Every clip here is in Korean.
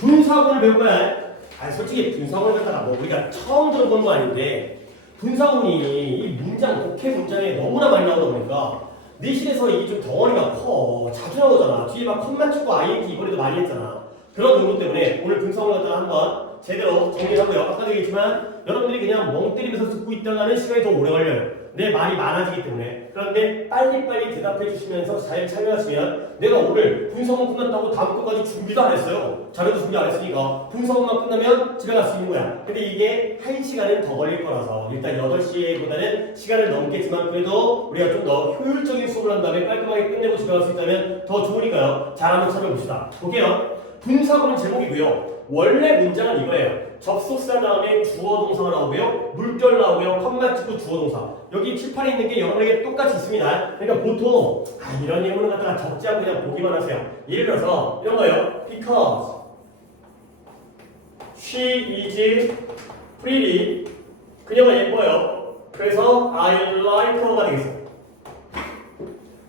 분사구문을 배울 거야. 아니 솔직히 분사구문을 갖다가 뭐 우리가 처음 들어본 거 아닌데 분사구문이 이 문장 독해 문장에 너무나 많이 나오다 보니까 내신에서 이게 좀 덩어리가 커. 자주 나오잖아. 뒤에 막 컴만 찍고 ING 이번에도 많이 했잖아. 그런 용도 때문에 오늘 분사구문 갖다가 한번 제대로 정리하고요. 아까도 얘기했지만 여러분들이 그냥 멍 때리면서 듣고 있다가는 시간이 더 오래 걸려요. 내 말이 많아지기 때문에. 그런데 빨리빨리 대답해 주시면서 잘 참여하시면 내가 오늘 분석문 끝났다고 다음 것까지 준비도 안 했어요. 자료도 준비 안 했으니까 분석문만 끝나면 집에 갈 수 있는 거야. 근데 이게 1시간은 더 걸릴 거라서 일단 8시보다는 시간을 넘겠지만 그래도 우리가 좀 더 효율적인 수업을 한 다음에 깔끔하게 끝내고 집에 갈 수 있다면 더 좋으니까요. 잘 한번 찾아봅시다. 볼게요. 분석문 제목이고요. 원래 문장은 이거예요. 접속사 다음에 주어 동사가 나오고요. 물결 나오고요. 컴마 찍고 주어 동사. 여기 칠판에 있는 게 여러분에게 똑같이 있습니다. 그러니까 보통 이런 예문을 갖다가 적지 않고 그냥 보기만 하세요. 예를 들어서 이런 거예요. Because she is pretty. 그녀가 예뻐요. 그래서 I like her가 되겠어요.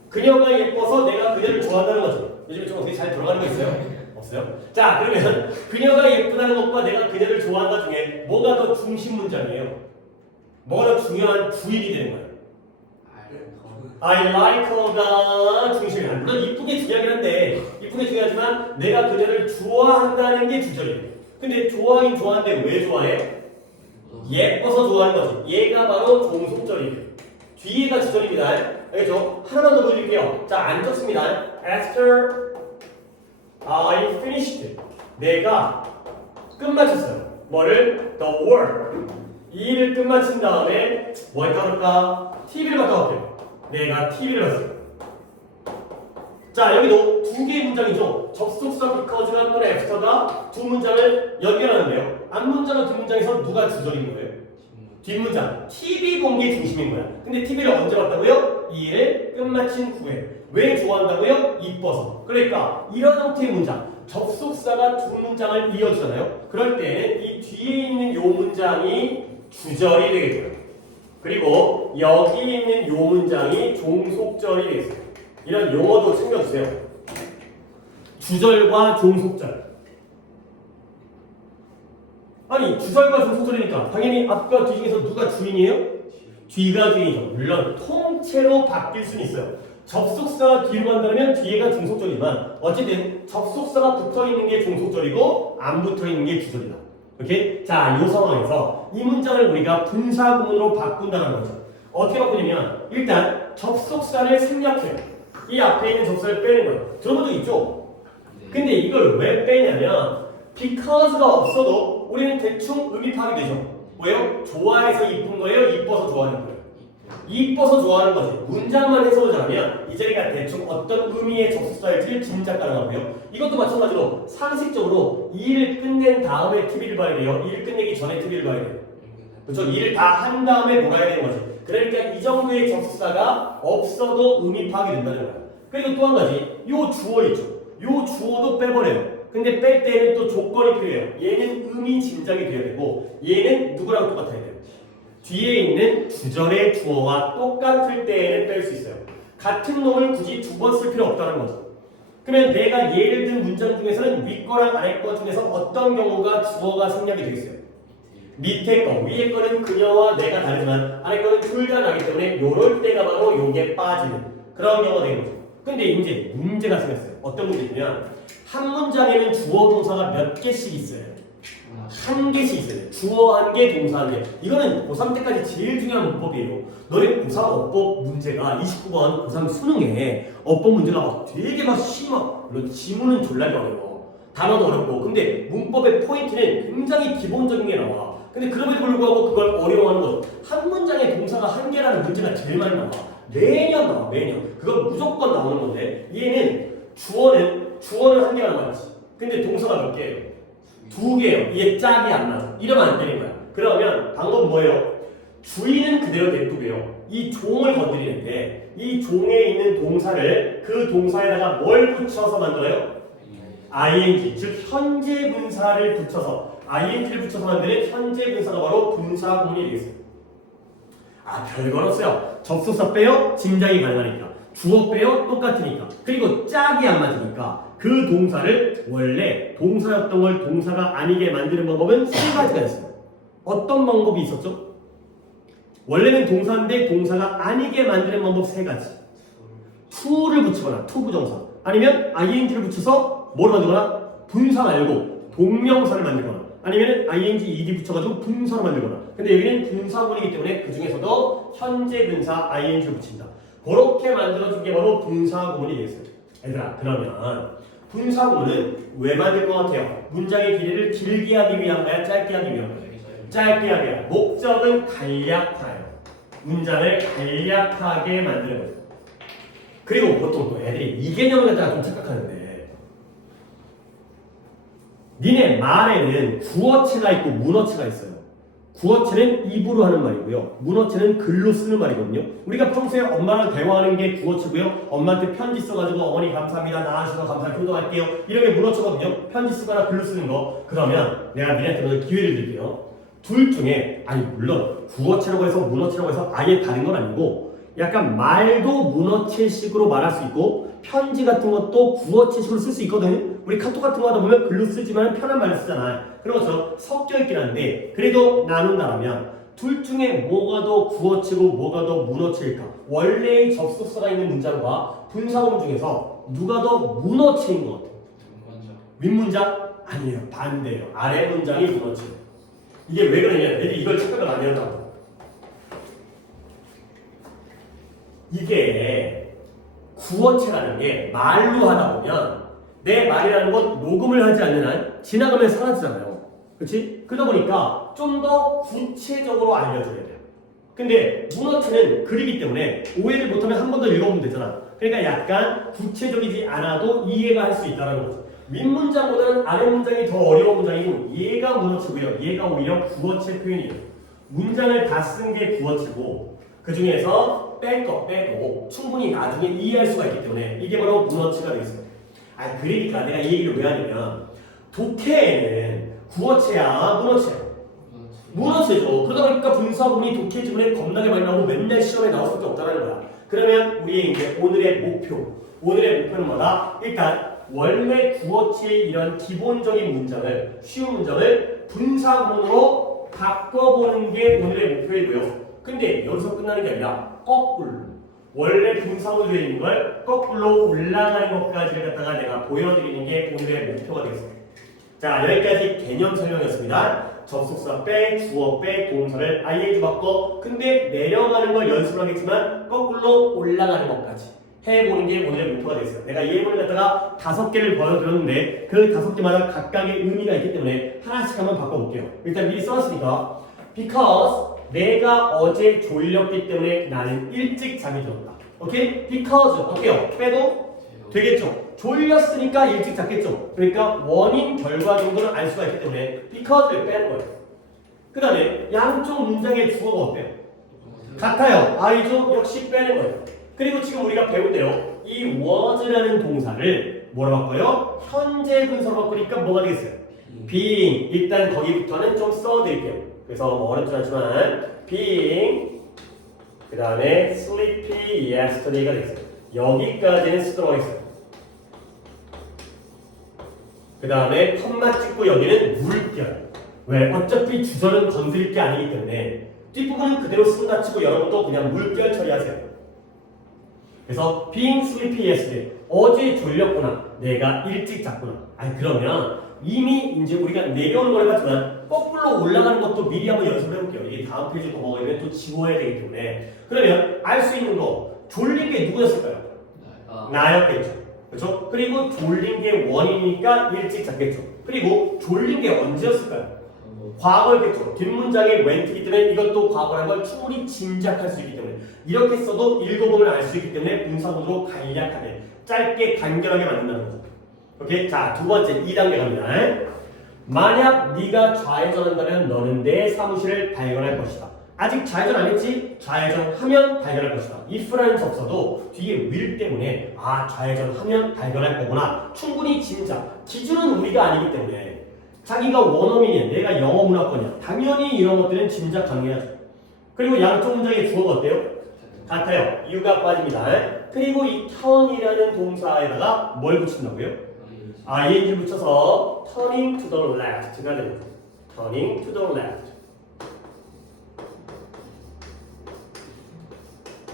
그녀가 예뻐서 내가 그녀를 좋아한다는 거죠. 요즘에 좀 어떻게 잘 들어가는 거 있어요? 없어요? 자, 그러면 그녀가 예쁘다는 것과 내가 그녀를 좋아한다 중에 뭐가 더 중심 문장이에요? 뭐가 더 중요한 주입이 되는 거예요? I like her가 중심이야. 물론 이쁘게 중요하긴 한데 이쁘게 중요하지만 내가 그녀를 좋아한다는 게 주절이에요. 근데 좋아하긴 좋아하는데 왜 좋아해? 예뻐서 좋아하는 거지. 얘가 바로 종속절이에요. 뒤에가 주절입니다. 알겠죠? 하나만 더 보여드릴게요. 자, 안 적습니다. After I finished. 내가 끝마쳤어요. 뭐를? The work. 이 일을 끝마친 다음에 뭐 할까 그럴까? TV를 봤다 올게요. 내가 TV를 봤어요. 자, 여기도 두 개의 문장이죠. 접속사 because가 또는 after가 두 문장을 연결하는데요. 앞문장과 뒷문장에서 누가 주절인 거예요? 뒷문장. TV 본 게 중심인 거야. 근데 TV를 언제 봤다고요? 이 일을 끝마친 후에. 왜 좋아한다고요? 이뻐서. 그러니까 이런 형태의 문장. 접속사가 두 문장을 이어주잖아요. 그럴 때는 이 뒤에 있는 요 문장이 주절이 되겠고요. 그리고 여기 있는 요 문장이 종속절이 되겠어요. 이런 용어도 챙겨주세요. 주절과 종속절. 아니 주절과 종속절이니까 당연히 앞과 뒤 중에서 누가 주인이에요? 뒤가 주인이죠. 물론 통째로 바뀔 수는 있어요. 접속사가 뒤로 간다면 뒤에가 종속절이지만 어쨌든 접속사가 붙어있는 게 종속절이고 안 붙어있는 게 주절이다. 오케이? 자, 이 상황에서 이 문장을 우리가 분사구문으로 바꾼다는 거죠. 어떻게 바꾸냐면 일단 접속사를 생략해요. 이 앞에 있는 접속사를 빼는 거예요. 들어본 적 있죠? 근데 이걸 왜 빼냐면 because가 없어도 우리는 대충 의미 파악이 되죠. 왜요? 좋아해서 이쁜 거예요? 이뻐서 좋아하는 거예요? 이뻐서 좋아하는 거지. 문장만 해석하자면 이 자리가 대충 어떤 의미의 접속사일지 짐작 가능하고요. 이것도 마찬가지로 상식적으로 이 일을 끝낸 다음에 TV를 봐야 돼요. 이 일을 끝내기 전에 TV를 봐야 돼요. 그렇죠? 이 일을 다 한 다음에 몰아야 되는 거지. 그러니까 이 정도의 접속사가 없어도 의미 파악이 된다는 거야. 그리고 또 한 가지, 요 주어 있죠. 요 주어도 빼버려요. 근데 뺄 때는 또 조건이 필요해요. 얘는 의미 짐작이 돼야 되고 얘는 누구랑 똑같아야 돼요? 뒤에 있는 주절의 주어와 똑같을 때에는 뺄 수 있어요. 같은 놈을 굳이 두 번 쓸 필요 없다는 거죠. 그러면 내가 예를 든 문장 중에서는 윗거랑 아래 거 중에서 어떤 경우가 주어가 생략이 되겠어요? 밑에 거, 위에 거는 그녀와 내가 다르지만 아래 거는 둘 다 나기 때문에 요럴 때가 바로 요게 빠지는 그런 경우가 되는 거죠. 근데 이제 문제가 생겼어요. 어떤 문제냐면 한 문장에는 주어 동사가 몇 개씩 있어요. 한 개씩 있어요. 주어 한 개, 동사 한 개. 이거는 고3 때까지 제일 중요한 문법이에요. 너네 고3 어법 문제가 29번 고3 수능에 어법 문제가 막 되게 막 심하. 물론 지문은 졸라 어려워. 단어도 어렵고. 근데 문법의 포인트는 굉장히 기본적인 게 나와. 근데 그럼에도 불구하고 그걸 어려워하는 거죠. 한 문장에 동사가 한 개라는 문제가 제일 많이 나와. 매년 나와, 매년. 그건 무조건 나오는 건데 얘는 주어는 한 개가 나왔지. 근데 동사가 몇 개예요? 두 개예요. 이게 짝이 안 나서. 이러면 안 되는 거야. 그러면 방법은 뭐예요? 주인은 그대로 냅두고요. 이 종을 건드리는데 이 종에 있는 동사를 그 동사에다가 뭘 붙여서 만들어요? ing, 즉 현재 분사를 붙여서 ing를 붙여서 만드는 현재 분사가 바로 분사구문이 되겠습니다. 아, 별건 없어요. 접속사 빼요? 짐작이 가능하니까. 주어 빼요? 똑같으니까. 그리고 짝이 안 맞으니까. 그 동사를 원래 동사였던 걸 동사가 아니게 만드는 방법은 세 가지가 있어요. 어떤 방법이 있었죠? 원래는 동사인데 동사가 아니게 만드는 방법 세 가지. to를 붙이거나 to 부정사 아니면 ing를 붙여서 뭐를 만들거나 분사 말고 동명사를 만들거나 아니면 ing, ed 붙여가지고 분사를 만들거나. 근데 여기는 분사구문이기 때문에 그 중에서도 현재 분사 ing를 붙인다. 그렇게 만들어준 게 바로 분사구문이 되겠어요. 얘들아, 그러면 분사구문은 왜 만들 것 같아요? 문장의 길이를 길게 하기 위한가요? 짧게 하기 위한가요? 짧게 하기 위한. 목적은 간략화예요. 문장을 간략하게 만드는 거예요. 그리고 보통 또 애들이 이 개념을 갖다가 좀 착각하는데 니네 말에는 구어체가 있고 문어체가 있어요. 구어체는 입으로 하는 말이고요. 문어체는 글로 쓰는 말이거든요. 우리가 평소에 엄마랑 대화하는 게 구어체고요. 엄마한테 편지 써가지고 어머니 감사합니다. 낳아주셔서 감사히 효도할게요. 이런 게 문어체거든요. 편지 쓰거나 글로 쓰는 거. 그러면 내가 니네한테 기회를 드릴게요. 둘 중에 아니 물론 구어체라고 해서 문어체라고 해서 아예 다른 건 아니고 약간 말도 문어체식으로 말할 수 있고 편지 같은 것도 구어체식으로 쓸 수 있거든요. 우리 카톡 같은 거 하다 보면 글로 쓰지만 편한 말을 쓰잖아요. 그런 것처럼 섞여 있긴 한데 그래도 나눈다면 둘 중에 뭐가 더 구어체고 뭐가 더 문어체일까? 원래의 접속사가 있는 문장과 분사구문 중에서 누가 더 문어체인 것 같아요? 윗문장? 아니에요. 반대예요. 아래 문장이 문어체예요. 이게 왜 그러냐? 애들이 이걸 착각을 많이 한다고. 이게 구어체라는 게 말로 하다 보면 내 말이라는 건 녹음을 하지 않는 한 지나가면 사라지잖아요. 그렇지? 그러다 보니까 좀 더 구체적으로 알려줘야 돼요. 근데 문어체는 글이기 때문에 오해를 못하면 한 번 더 읽어보면 되잖아. 그러니까 약간 구체적이지 않아도 이해가 할 수 있다는 거죠. 윗문장보다는 아래 문장이 더 어려운 문장이고 얘가 문어체고요. 얘가 오히려 구어체 표현이에요. 문장을 다 쓴 게 구어체고 그 중에서 뺄 거 빼고 충분히 나중에 이해할 수가 있기 때문에 이게 바로 문어체가 되겠습니다. 그러니까 내가 이 얘기를 왜 하냐면 독해에는 구어체야 문어체야? 문어체죠. 그러다 보니까 분사구문이 독해 지문에 겁나게 많이 나오고 맨날 시험에 나올 수밖에 없다는 거야. 그러면 우리의 이제 오늘의 목표는 뭐다? 일단 원래 구어체의 이런 기본적인 문장을 쉬운 문장을 분사구문으로 바꿔보는 게 오늘의 목표이고요. 근데 여기서 끝나는 게 아니라 거꾸로 원래 분사구문이 되어 있는 걸 거꾸로 올라가는 것까지를 갖다가 내가 보여드리는 게 오늘의 목표가 되겠습니다. 자, 여기까지 개념 설명이었습니다. 접속사 빼, 주어 빼, 동사를 ing 바꿔. 근데 내려가는 걸 연습을 하겠지만 거꾸로 올라가는 것까지 해보는 게 오늘의 목표가 되겠어요. 내가 이 예문을 갖다가 5개를 보여드렸는데 그 5개마다 각각의 의미가 있기 때문에 하나씩 한번 바꿔볼게요. 일단 미리 써놨으니까 because 내가 어제 졸렸기 때문에 나는 일찍 잠이 들었다. 오케이? because 어때요? 빼도 되겠죠? 졸렸으니까 일찍 잤겠죠? 그러니까 원인, 결과 정도는 알 수가 있기 때문에 because를 빼는 거예요. 그 다음에 양쪽 문장의 주어가 어때요? 같아요. I죠? 역시 빼는 거예요. 그리고 지금 우리가 배운 대로 이 was라는 동사를 뭐로 바꿔요? 현재 분사로 바꾸니까 뭐가 되겠어요? being. 일단 거기부터는 좀 써드릴게요. 그래서 뭐 어렵지 않지만 being 그 다음에 sleepy yesterday가 되겠어요. 여기까지는 쓰도록 하겠습니다. 그 다음에 컴마 찍고 여기는 물결. 왜? 어차피 주절은 건드릴 게 아니기 때문에 뒷부분은 그대로 쓴다 치고 여러분도 그냥 물결 처리하세요. 그래서 being sleepy yesterday. 어제 졸렸구나. 내가 일찍 잤구나. 그러면 이미 이제 우리가 내려오는 걸 봤지만 거꾸로 올라가는 것도 미리 한번 연습을 해볼게요. 이게 다음 페이지 넘어가면 또 지워야 되기 때문에. 그러면 알 수 있는 거 졸린 게 누구였을까요? 나였겠죠. 그렇죠? 그리고 졸린 게 원이니까 일찍 잤겠죠. 그리고 졸린 게 언제였을까요? 과거였겠죠. 뒷문장에 went이기 때문에 이것도 과거라는 걸 충분히 짐작할 수 있기 때문에 이렇게 써도 읽어보면 알 수 있기 때문에 분사구문으로 간략하게 짧게 간결하게 만든다는 거죠. 오케이? 자, 두 번째 2단계 갑니다. 만약 네가 좌회전한다면 너는 내 사무실을 발견할 것이다. 아직 좌회전 안 했지? 좌회전하면 발견할 것이다. if라는 접서도 뒤에 will 때문에 좌회전하면 발견할 거구나. 충분히 짐작. 기준은 우리가 아니기 때문에 자기가 원어민이야. 내가 영어 문화권이야. 당연히 이런 것들은 짐작 가능해야죠. 그리고 양쪽 문장의 주어가 어때요? 같아요. you가 빠집니다. 그리고 이 turn이라는 동사에다가 뭘 붙인다고요? ing 붙여서 turning to the left가 됩니다. turning to the left.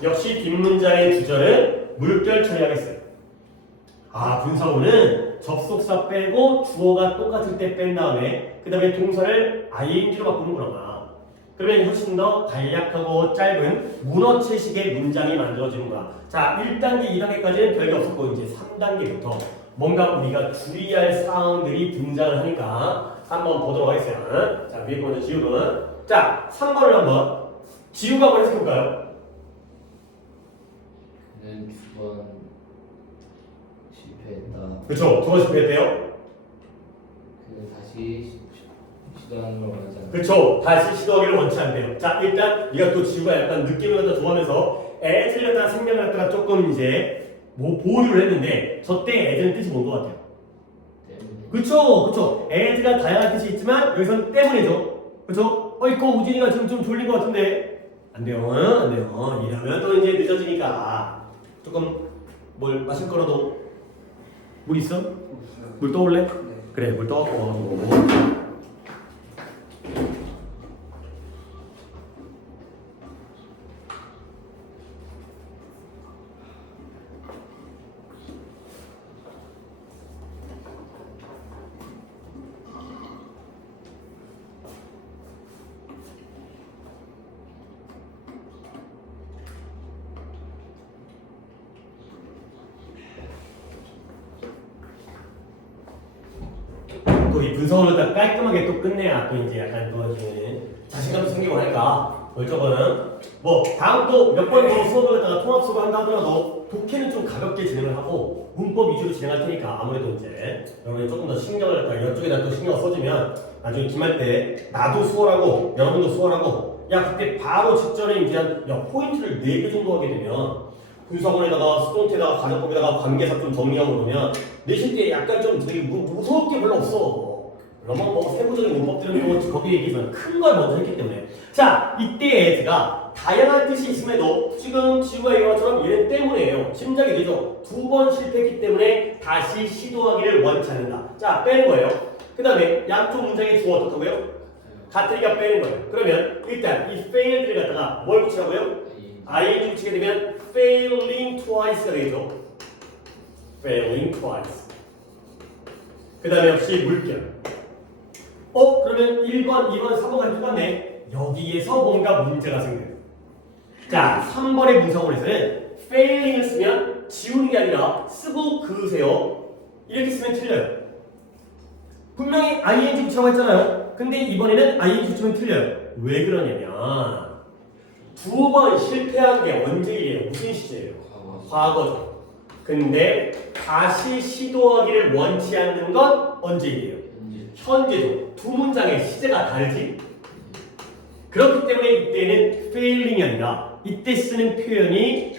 역시 뒷문장의 주절은 물결 처리하겠어요. 아, 분사구는 접속사 빼고 주어가 똑같을 때 뺀 다음에 그 다음에 동사를 ing로 바꾸는구나. 그러면 훨씬 더 간략하고 짧은 문어체식의 문장이 만들어지는구나. 자, 1단계, 2단계까지는 별게 없었고 이제 3단계부터 뭔가 우리가 주의할 사항들이 등장을 하니까 한번 보도록 하겠어요. 자, 위에 먼저 지우는. 자, 3번을 한번 지우가 한번 해석해볼까요? 는 두 번 실패했다. 그쵸, 2번 실패했대요. 다시 시도하는 걸 원하지 않는다. 그쵸, 다시 시도하기를 원치 않대요. 자, 일단 네가 또 지우가 약간 느낌을 갖다 좋아하면서 애들을 갖다가 생명을 갖다가 조금 이제 뭐 보류를 했는데 저 때 애들은 뜻이 뭔 것 같아요? 때문에. 그쵸. 애들가 다양한 뜻이 있지만 여기서는 때문이죠. 그쵸? 이거 우진이가 지금 좀 졸린 것 같은데 안 돼요. 이러면 또 이제 늦어지니까 조금 뭘 마실 거라도 물 있어? 물 떠올래? 그래, 물 떠갖고 또 이 분석을 딱 깔끔하게 또 끝내야 또 이제 약간 또 자신감도 생기고 하니까 저거는 뭐 다음 또 몇 번 더 수업을 갖다가 통합 수업을 한다 하더라도 독해는 좀 가볍게 진행을 하고 문법 위주로 진행할 테니까 아무래도 이제 여러분이 조금 더 신경을 갖다가 이쪽에다 또 신경을 써주면 나중에 기말 때 나도 수월하고 여러분도 수월하고 야 그때 바로 직전에 이제 포인트를 4개 정도 하게 되면 분석원에다가 스톤트에다가 가정법에다가 관계사 좀 정리하고 그러면 내신 때 약간 좀 되게 무서울 게 별로 없어. 그러면 뭐 세부적인 문법들은 뭐 거기 얘기지만 큰 걸 먼저 했기 때문에 자 이때 제가 다양한 뜻이 있음에도 지금 지우가 얘기한 것처럼 얘는 때문에요. 심장이 되죠. 2번 실패했기 때문에 다시 시도하기를 원치 않는다. 자 빼는 거예요. 그 다음에 양쪽 문장의 주어 어떻다고요? 같으니까 빼는 거예요. 그러면 일단 이 failed를 갖다가 뭘 붙이라고요? ing 붙이게 되면 failing twice가 되겠죠. failing twice. 그 다음에 역시 물결. 그러면 1번, 2번, 3번까지 똑같네. 여기에서 뭔가 문제가 생겨요. 자, 3번의 문서원에서는 failing을 쓰면 지우는 게 아니라 쓰고 그으세요. 이렇게 쓰면 틀려요. 분명히 ing 붙이라고 했잖아요. 근데 이번에는 ing 붙이면 틀려요. 왜 그러냐면 2번 실패한 게 언제예요? 무슨 시제예요? 과거죠. 근데 다시 시도하기를 원치 않는 건 언제예요? 현재죠. 두 문장의 시제가 다르지? 그렇기 때문에 이때는 failing이 아니라 이때 쓰는 표현이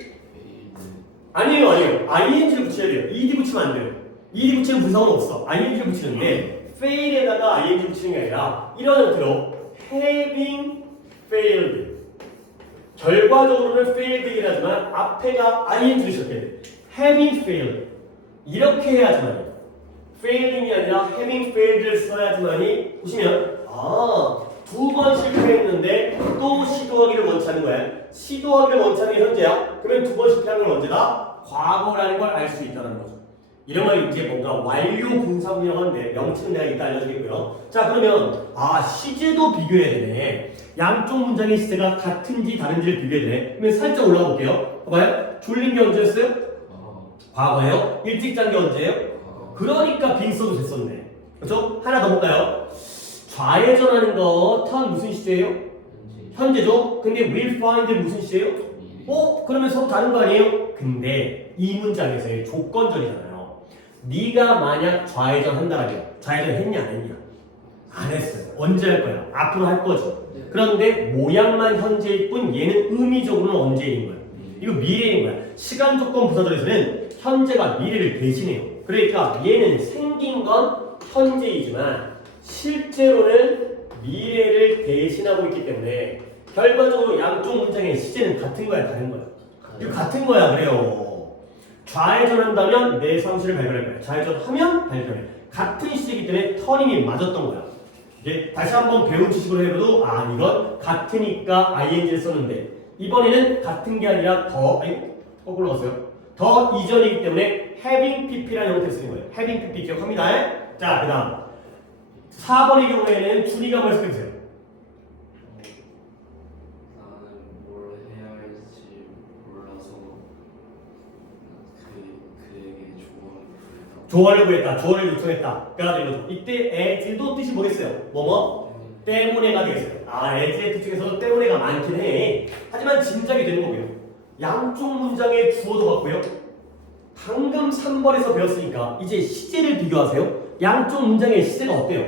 아니에요. ing를 붙여야 돼요. ed 붙이면 안 돼요. ed 붙이는 분석은 없어. ing를 붙이는데 fail에다가 ing 붙이는 게 아니라 이런 형태로 having failed 결과적으로는 failed이긴 하지만 앞에가 ing를 시작해야 돼. having failed 이렇게 해야지만 failing이 아니라 having failed를 써야지만이 보시면 2번 실패했는데 또 시도하기를 원치 않는 거야. 시도하기를 원치 않는 게 현재야. 그러면 2번 실패한 건 언제다? 과거라는 걸 알 수 있다는 거죠. 이런 걸 이제 뭔가 완료 분사구라고 하는데 명칭은 내가 이따 알려주겠고요. 자 그러면 시제도 비교해야 되네. 양쪽 문장의 시제가 같은지 다른지를 비교해야 되네. 그러면 살짝 올라가 볼게요. 봐봐요. 졸린 게 언제였어요? 과거예요. 일찍 잔 게 언제예요? 그러니까 빙 써도 됐었네. 그렇죠? 하나 더 볼까요? 좌회전하는 거 턴 무슨 시제예요? 현재죠? 근데 will find는 무슨 시제예요? 그러면 서로 다른 거 아니에요? 근데 이 문장에서의 조건절이잖아요. 네가 만약 좌회전 한다라면 좌회전 했냐 안 했냐? 안 했어요. 언제 할 거야? 앞으로 할 거죠. 그런데 모양만 현재일 뿐 얘는 의미적으로는 언제인 거야? 이거 미래인 거야. 시간 조건 부사절에서는 현재가 미래를 대신해요. 그러니까 얘는 생긴 건 현재이지만 실제로는 미래를 대신하고 있기 때문에 결과적으로 양쪽 문장의 시제는 같은 거야, 다른 거야? 이거 같은 거야, 그래요. 좌회전한다면 내 사무실을 발견할 거야. 좌회전하면 발견해. 같은 시제이기 때문에 터닝이 맞았던 거야. 이제 다시 한번 배운 지식으로 해봐도 아 이건 같으니까 ing를 썼는데 이번에는 같은 게 아니라 더 거꾸로 갔어요. 더 이전이기 때문에 having pp라는 형태를 쓰는 거예요. having pp 기억합니다. 자 그다음 4번의 경우에는 준이가 뭘 쓰세요? 나는 뭘 해야 할지 몰라서 그에게 조언을 구했다. 조언을 요청했다. 그래가지고 이때 as도 뜻이 뭐겠어요? 뭐뭐? 때문에가 되겠어요. 아 as의 뜻 중에서도 때문에가 많긴 해. 하지만 짐작이 되는 거고요. 양쪽 문장에 주어도 같고요. 방금 3번에서 배웠으니까 이제 시제를 비교하세요. 양쪽 문장의 시제가 어때요?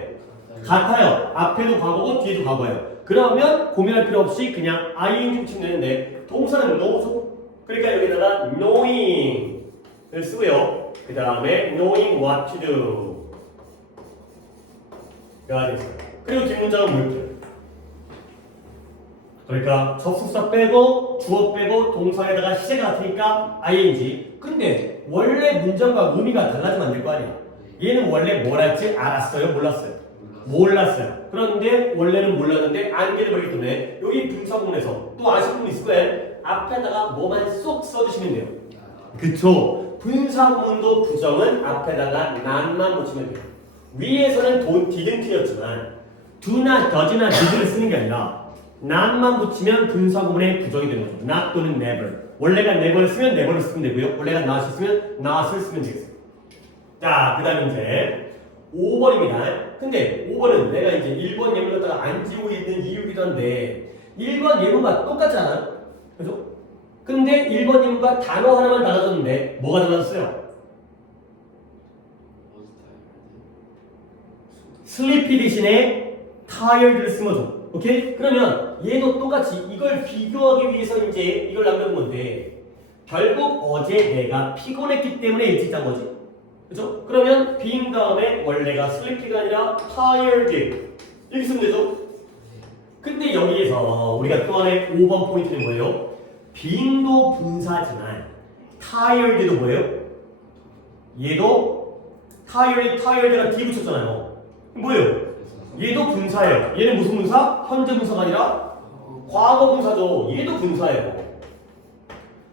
같아요. 앞에도 과거고 뒤에도 과거예요. 그러면 고민할 필요 없이 그냥 ing 붙이면 되는데 동사는 know죠. 그러니까 여기다가 knowing을 쓰고요. 그 다음에 knowing what to do 가 되겠어요. 그리고 뒷문장은 뭘게요? 그러니까 접속사 빼고 주어 빼고 동사에다가 시제가 같으니까 ing. 근데 원래 문장과 의미가 달라지면 안 될 거 아니야. 얘는 원래 뭘 할지 알았어요? 몰랐어요? 몰랐어요. 그런데 원래는 몰랐는데 안개를 벌기 때문에 여기 분사구문에서 또 아시는 분 있을 거예요. 앞에다가 뭐만 쏙 써주시면 돼요. 그쵸? 분사구문도 부정은 앞에다가 not만 붙이면 돼요. 위에서는 didn't 틀렸지만 do나 does나 did를 쓰는 게 아니라 not만 붙이면 분사구문의 부정이 되는 거죠. not 또는 never. 원래가 never를 쓰면 never를 쓰면 되고요. 원래가 not을 쓰면 not을 쓰면 되겠어요. 자, 그 다음에 이제 5번입니다. 근데 5번은 내가 이제 1번 예문을 갖다가 안 지우고 있는 이유기도 한데 1번 예문과 똑같지 않아요? 그죠? 근데 1번 예문과 단어 하나만 달라졌는데 뭐가 달라졌어요? sleepy 대신에 tired를 쓴 거죠. 오케이? 그러면 얘도 똑같이 이걸 비교하기 위해서 이제 이걸 남겨둔 건데 결국 어제 내가 피곤했기 때문에 일찍 잔 거지. 그죠? 그러면 being 다음에 원래가 sleepy가 아니라 tired 이렇게 쓰면 되죠? 근데 여기에서 우리가 또 하나의 5번 포인트는 뭐예요? being도 분사지만 tired도 뭐예요? 얘도 tired가 D 붙였잖아요. 뭐예요? 얘도 분사예요. 얘는 무슨 분사? 현재 분사가 아니라 과거 분사죠. 얘도 분사예요.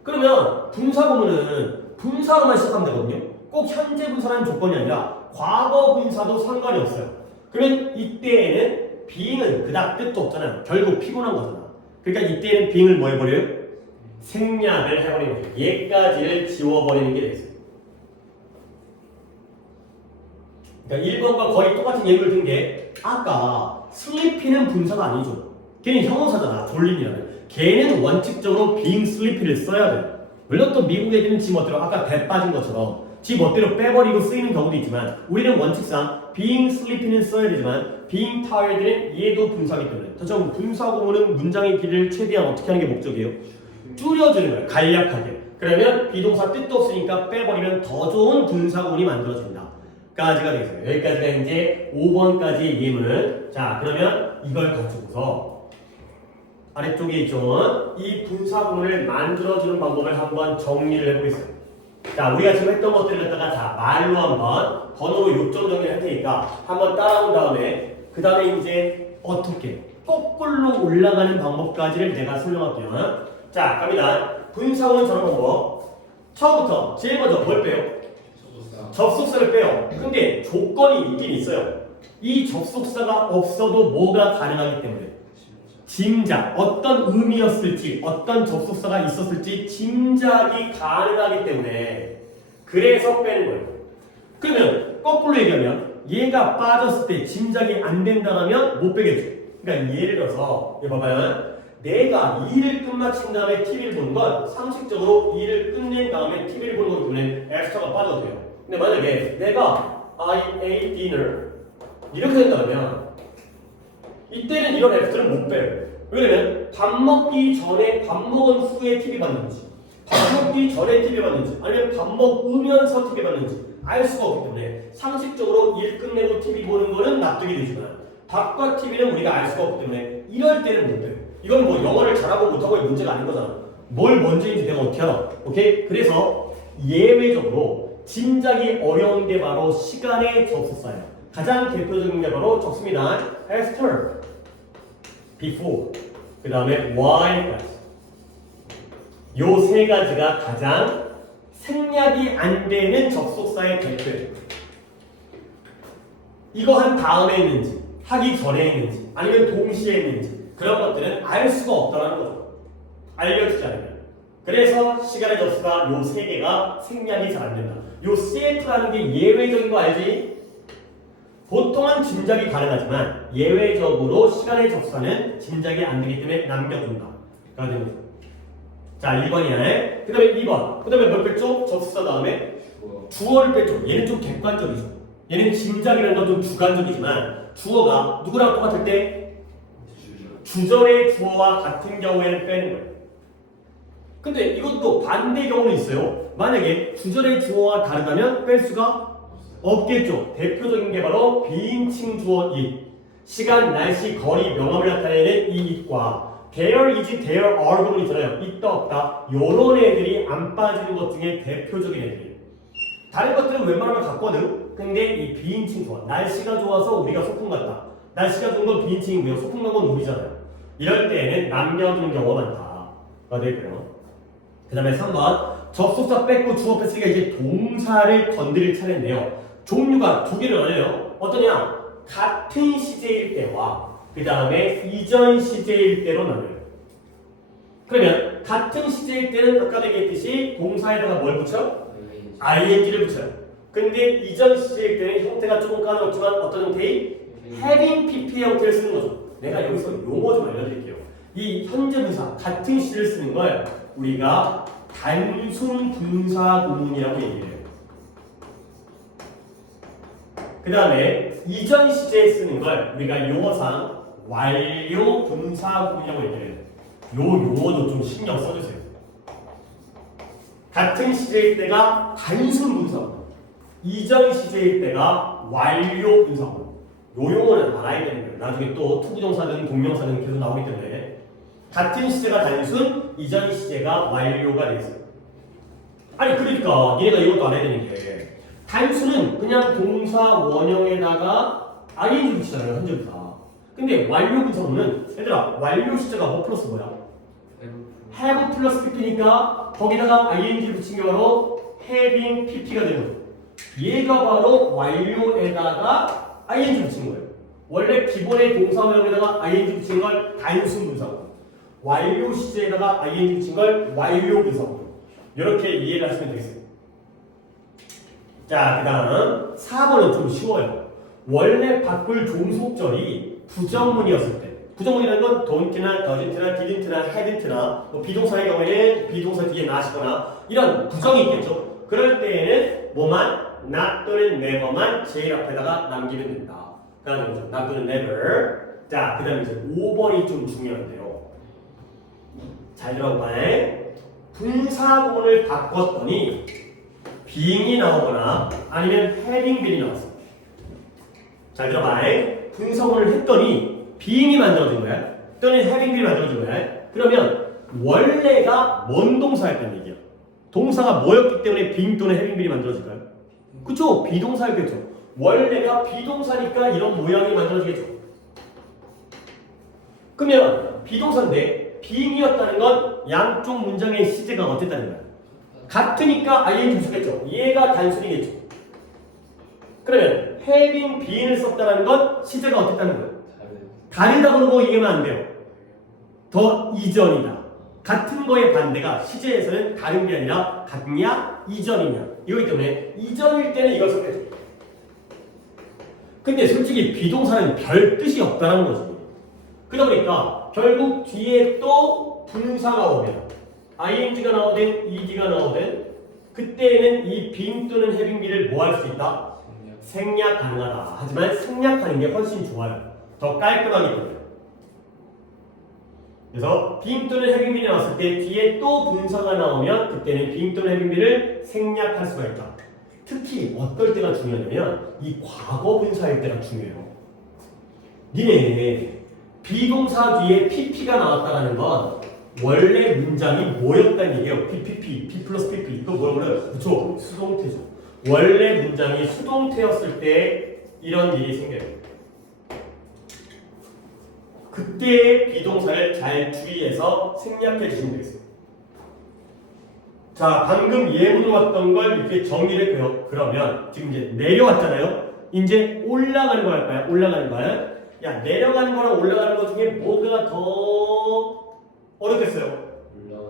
그러면 분사구문은 분사로만 시작하면 되거든요. 꼭 현재 분사라는 조건이 아니라 과거 분사도 상관이 없어요. 그러면 이때에는 being은 그닥 뜻도 없잖아요. 결국 피곤한 거잖아. 그러니까 이때에는 being을 뭐 해버려요? 생략을 해버리는 거죠. 얘까지를 지워버리는 게 되겠어요. 그러니까 1번과 거의 똑같은 예를 든 게 아까 sleepy는 분사가 아니죠. 걔는 형용사잖아. 졸린이라는. 걔는 원칙적으로 being sleepy를 써야 돼요. 물론 또 미국 애들은 지 멋대로 아까 배 빠진 것처럼 지 멋대로 빼버리고 쓰이는 경우도 있지만 우리는 원칙상 being sleepy는 써야 되지만 being tired는 얘도 분사이기 때문에 다시 분사구문은 문장의 길이를 최대한 어떻게 하는 게 목적이에요? 줄여주는 거예요. 간략하게. 그러면 비동사 뜻도 없으니까 빼버리면 더 좋은 분사구문이 만들어진다. 까지가 되겠어요. 여기까지가 이제 5번까지의 예문. 자 그러면 이걸 가지고서 아래쪽에 있죠. 이 분사구문을 만들어주는 방법을 한번 정리를 해보겠습니다. 자 우리가 지금 했던 것들을 갖다가 자 말로 한번 번호로 요점 정리를 할 테니까 한번 따라온 다음에 그 다음에 이제 어떻게 거꾸로 올라가는 방법까지를 내가 설명할게요. 자 갑니다. 분사구문 저런 방법. 처음부터 제일 먼저 뭘 빼요? 접속사를 빼요. 근데 조건이 있긴 있어요. 이 접속사가 없어도 뭐가 가능하기 때문에 짐작, 어떤 의미였을지 어떤 접속사가 있었을지 짐작이 가능하기 때문에 그래서 빼는 거예요. 그러면 거꾸로 얘기하면 얘가 빠졌을 때 짐작이 안 된다면 못 빼겠죠. 그러니까 예를 들어서 이거 봐봐요. 내가 일을 끝마친 다음에 TV를 보는 건 상식적으로 일을 끝낸 다음에 TV를 보는 거기 때문에 엑스트라가 빠져도 돼요. 근데 만약에 내가 I ate dinner 이렇게 된다면 이때는 이런 엑스트라를 못 빼요. 왜냐면 밥 먹기 전에 밥 먹은 후에 TV 봤는지 밥 먹기 전에 TV 봤는지 아니면 밥 먹으면서 TV 봤는지 알 수가 없기 때문에 상식적으로 일 끝내고 TV 보는 거는 납득이 되지만 밥과 TV는 우리가 알 수가 없기 때문에 이럴 때는 못 빼요. 이건 뭐 영어를 잘하고 못하고의 문제가 아닌 거잖아. 뭘 먼저인지 내가 어떻게 알아? 오케이? 그래서 예외적으로 짐작이 어려운 게 바로 시간의 접속사예요. 가장 대표적인 게 바로 적습니다. after, before, 그 다음에 while까지. 요 세 가지가 가장 생략이 안 되는 접속사의 대표예요. 이거 한 다음에 있는지, 하기 전에 있는지, 아니면 동시에 있는지 그런 것들은 알 수가 없다는 거죠. 알려주지 않으면. 그래서 시간의 접수가 요 세 개가 생략이 잘 안 된다. 요 CF라는 게 예외적인 거 알지? 보통은 짐작이 가능하지만 예외적으로 시간의 접수는 짐작이 안 되기 때문에 남겨둔다. 가 됩니다. 자, 1번이야. 그 다음에 2번. 그 다음에 뭘 뺐죠? 접수사 다음에 주어를 뺐죠. 얘는 좀 객관적이죠. 얘는 짐작이라는 건 좀 주관적이지만 주어가 누구랑 똑같을 때? 주절의 주어와 같은 경우에는 빼는 거예요. 근데 이것도 반대 경우는 있어요. 만약에 주절의 주어와 다르다면 뺄 수가 없겠죠. 대표적인 게 바로 비인칭 주어 it. 시간, 날씨, 거리, 명암을 나타내는 이 it과 there is, there are 부분이 있잖아요. 있다, 없다. 요런 애들이 안 빠지는 것 중에 대표적인 애들이에요. 다른 것들은 웬만하면 같거든. 근데 이 비인칭 주어. 날씨가 좋아서 우리가 소풍 갔다. 날씨가 좋은 건 비인칭이고요. 소풍 간 건 우리잖아요. 이럴 때에는 남겨두는 경우가 많다가 되고요. 그 다음에 3번. 접속사 뺐고 주어 뺐으니까 이제 동사를 건드릴 차례인데요. 종류가 두 개를 나눠요. 어떠냐? 같은 시제일 때와 그 다음에 이전 시제일 때로 나눠요. 그러면 같은 시제일 때는 아까도 얘기했듯이 동사에다가 뭘 붙여? ing를 붙여요. 근데 이전 시제일 때는 형태가 조금 까다롭지만 어떤 형태의? having pp 형태를 쓰는 거죠. 내가 여기서 용어 좀 알려드릴게요. 이 현재 분사 같은 시를 쓰는 걸 우리가 단순 분사 구문이라고 얘기해요. 그 다음에 이전 시제에 쓰는 걸 우리가 용어상 완료 분사 구문이라고 얘기해요. 요 용어도 좀 신경 써주세요. 같은 시제일 때가 단순 분사 구문, 이전 시제일 때가 완료 분사 구문. 요 용어는 알아야 되는 거예요. 나중에 또 투부정사든 동명사든 계속 나오기 때문에 같은 시제가 단순, 이전 시제가 완료가 돼 있어요. 아니 그러니까 얘네가 이것도 알아야 되는 게 단수는 그냥 동사 원형에다가 ing 붙이잖아요. 현재부사. 근데 완료 분사구는 얘들아 완료 시제가 뭐 플러스 뭐야? have 플러스 pp니까 거기다가 ing를 붙인 게 바로 having pp가 되는 거예요. 얘가 바로 완료에다가 ing 붙인 거예요. 원래 기본의 동사 원형에다가 ing 붙인 걸 단순 분사구, 완료 시제에다가 ing 붙인 걸 완료 분사구. 이렇게 이해를 하시면 되겠어요. 자, 그 다음 4번은 좀 쉬워요. 원래 바꿀 종속절이 부정문이었을 때, 부정문이라는 건 don't나 doesn't나 didn't나 hadn't나 뭐 비동사의 경우에는 비동사 뒤에 not이거나 이런 부정이 있겠죠. 그럴 때에는 뭐만? not 또는 never만 제일 앞에다가 남기면 된다. 그러니까 not 또는 never. 자, 그 다음에 이제 5번이 좀 중요한데요. 잘 들어봐. 분사 구문을 바꿨더니 being이 나오거나 아니면 having been이 나왔어. 잘 들어봐. 분석을 했더니 being이 만들어진 거야. 또는 having been이 만들어진 거야. 그러면 원래가 뭔 동사였단 얘기야? 동사가 뭐였기 때문에 being 또는 having been이 만들어질까요? 그쵸? 비동사였겠죠. 원래가 비동사니까 이런 모양이 만들어지겠죠. 그러면 비동사인데 being이었다는 건 양쪽 문장의 시제가 어땠다는 거야? 같으니까 ing 쓰겠죠. 얘가 단순이겠죠. 그러면 having been을 썼다는 건 시제가 어땠다는 거예요? 다르다고 그러고 얘기하면 안 돼요. 더 이전이다. 같은 거의 반대가 시제에서는 다른 게 아니라 같냐 이전이냐 이거기 때문에 이전일 때는 이걸 썼겠죠. 근데 솔직히 비동사는 별 뜻이 없다는 거지. 그러다 보니까 결국 뒤에 또 분사가 오면 ing가 나오든 ed가 나오든 그때는 이 being 또는 having been을 뭐 할 수 있다? 생략 가능하다. 하지만 생략하는 게 훨씬 좋아요. 더 깔끔하기 때문에. 그래서 being 또는 having been이 나왔을 때 뒤에 또 분사가 나오면 그때는 being 또는 having been을 생략할 수가 있다. 특히 어떨 때가 중요하냐면 이 과거 분사일 때가 중요해요. 니네 비동사 뒤에 pp가 나왔다는 건 원래 문장이 뭐였다는 얘기예요. PPP, P 플러스 PP. 또 뭐라고 그래요? 그쵸? 수동태죠. 원래 문장이 수동태였을 때 이런 일이 생겨요. 그때의 비동사를 잘 주의해서 생략해 주시면 되겠습니다. 자, 방금 예문으로 왔던 걸 이렇게 정리를 해요. 그러면 지금 이제 내려왔잖아요. 이제 올라가는 거 할까요? 올라가는 거야. 야, 내려가는 거랑 올라가는 거 중에 뭐가 더 어렵겠어요?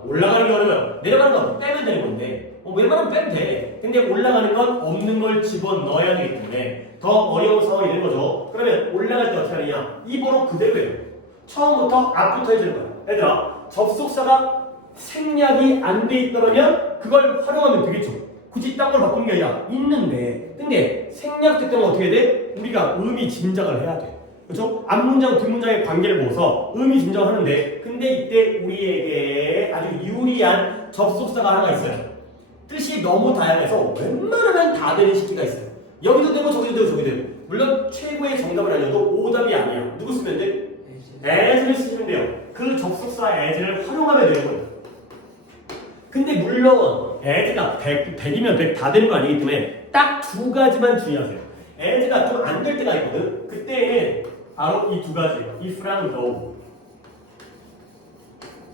올라가는 게 어려워요. 내려가는 건 빼면 되는 건데 웬만하면 빼면 돼. 근데 올라가는 건 없는 걸 집어넣어야 되기 때문에 더 어려운 상황이 되는 거죠. 그러면 올라갈 때 어떻게 하느냐? 입으로 그대로 해요. 처음부터 앞부터 해주는 거야. 얘들아, 접속사가 생략이 안 돼 있다면 그걸 활용하면 되겠죠. 굳이 딴 걸 바꾸는 게 아니라 있는데, 근데 생략됐다면 어떻게 돼? 우리가 의미 짐작을 해야 돼. 그렇죠? 앞문장, 뒷문장의 관계를 보고서 의미 짐작을 하는데, 근데 이때 우리에게 아주 유리한 접속사가 하나가 있어요. 뜻이 너무 다양해서 웬만하면 다 되는 시기가 있어요. 여기도 되고 저기도 되고 저기도 되고. 물론 최고의 정답을 알려도 오답이 아니야. 누구 쓰면 돼? as를 쓰시면 돼요. 그 접속사 as를 활용하면 되는 거예요. 근데 물론 as가 100이면 100 다 되는 거 아니기 때문에 딱 두 가지만 주의하세요. as가 좀 안 될 때가 있거든. 그때는 바로 이 두 가지, if랑 though.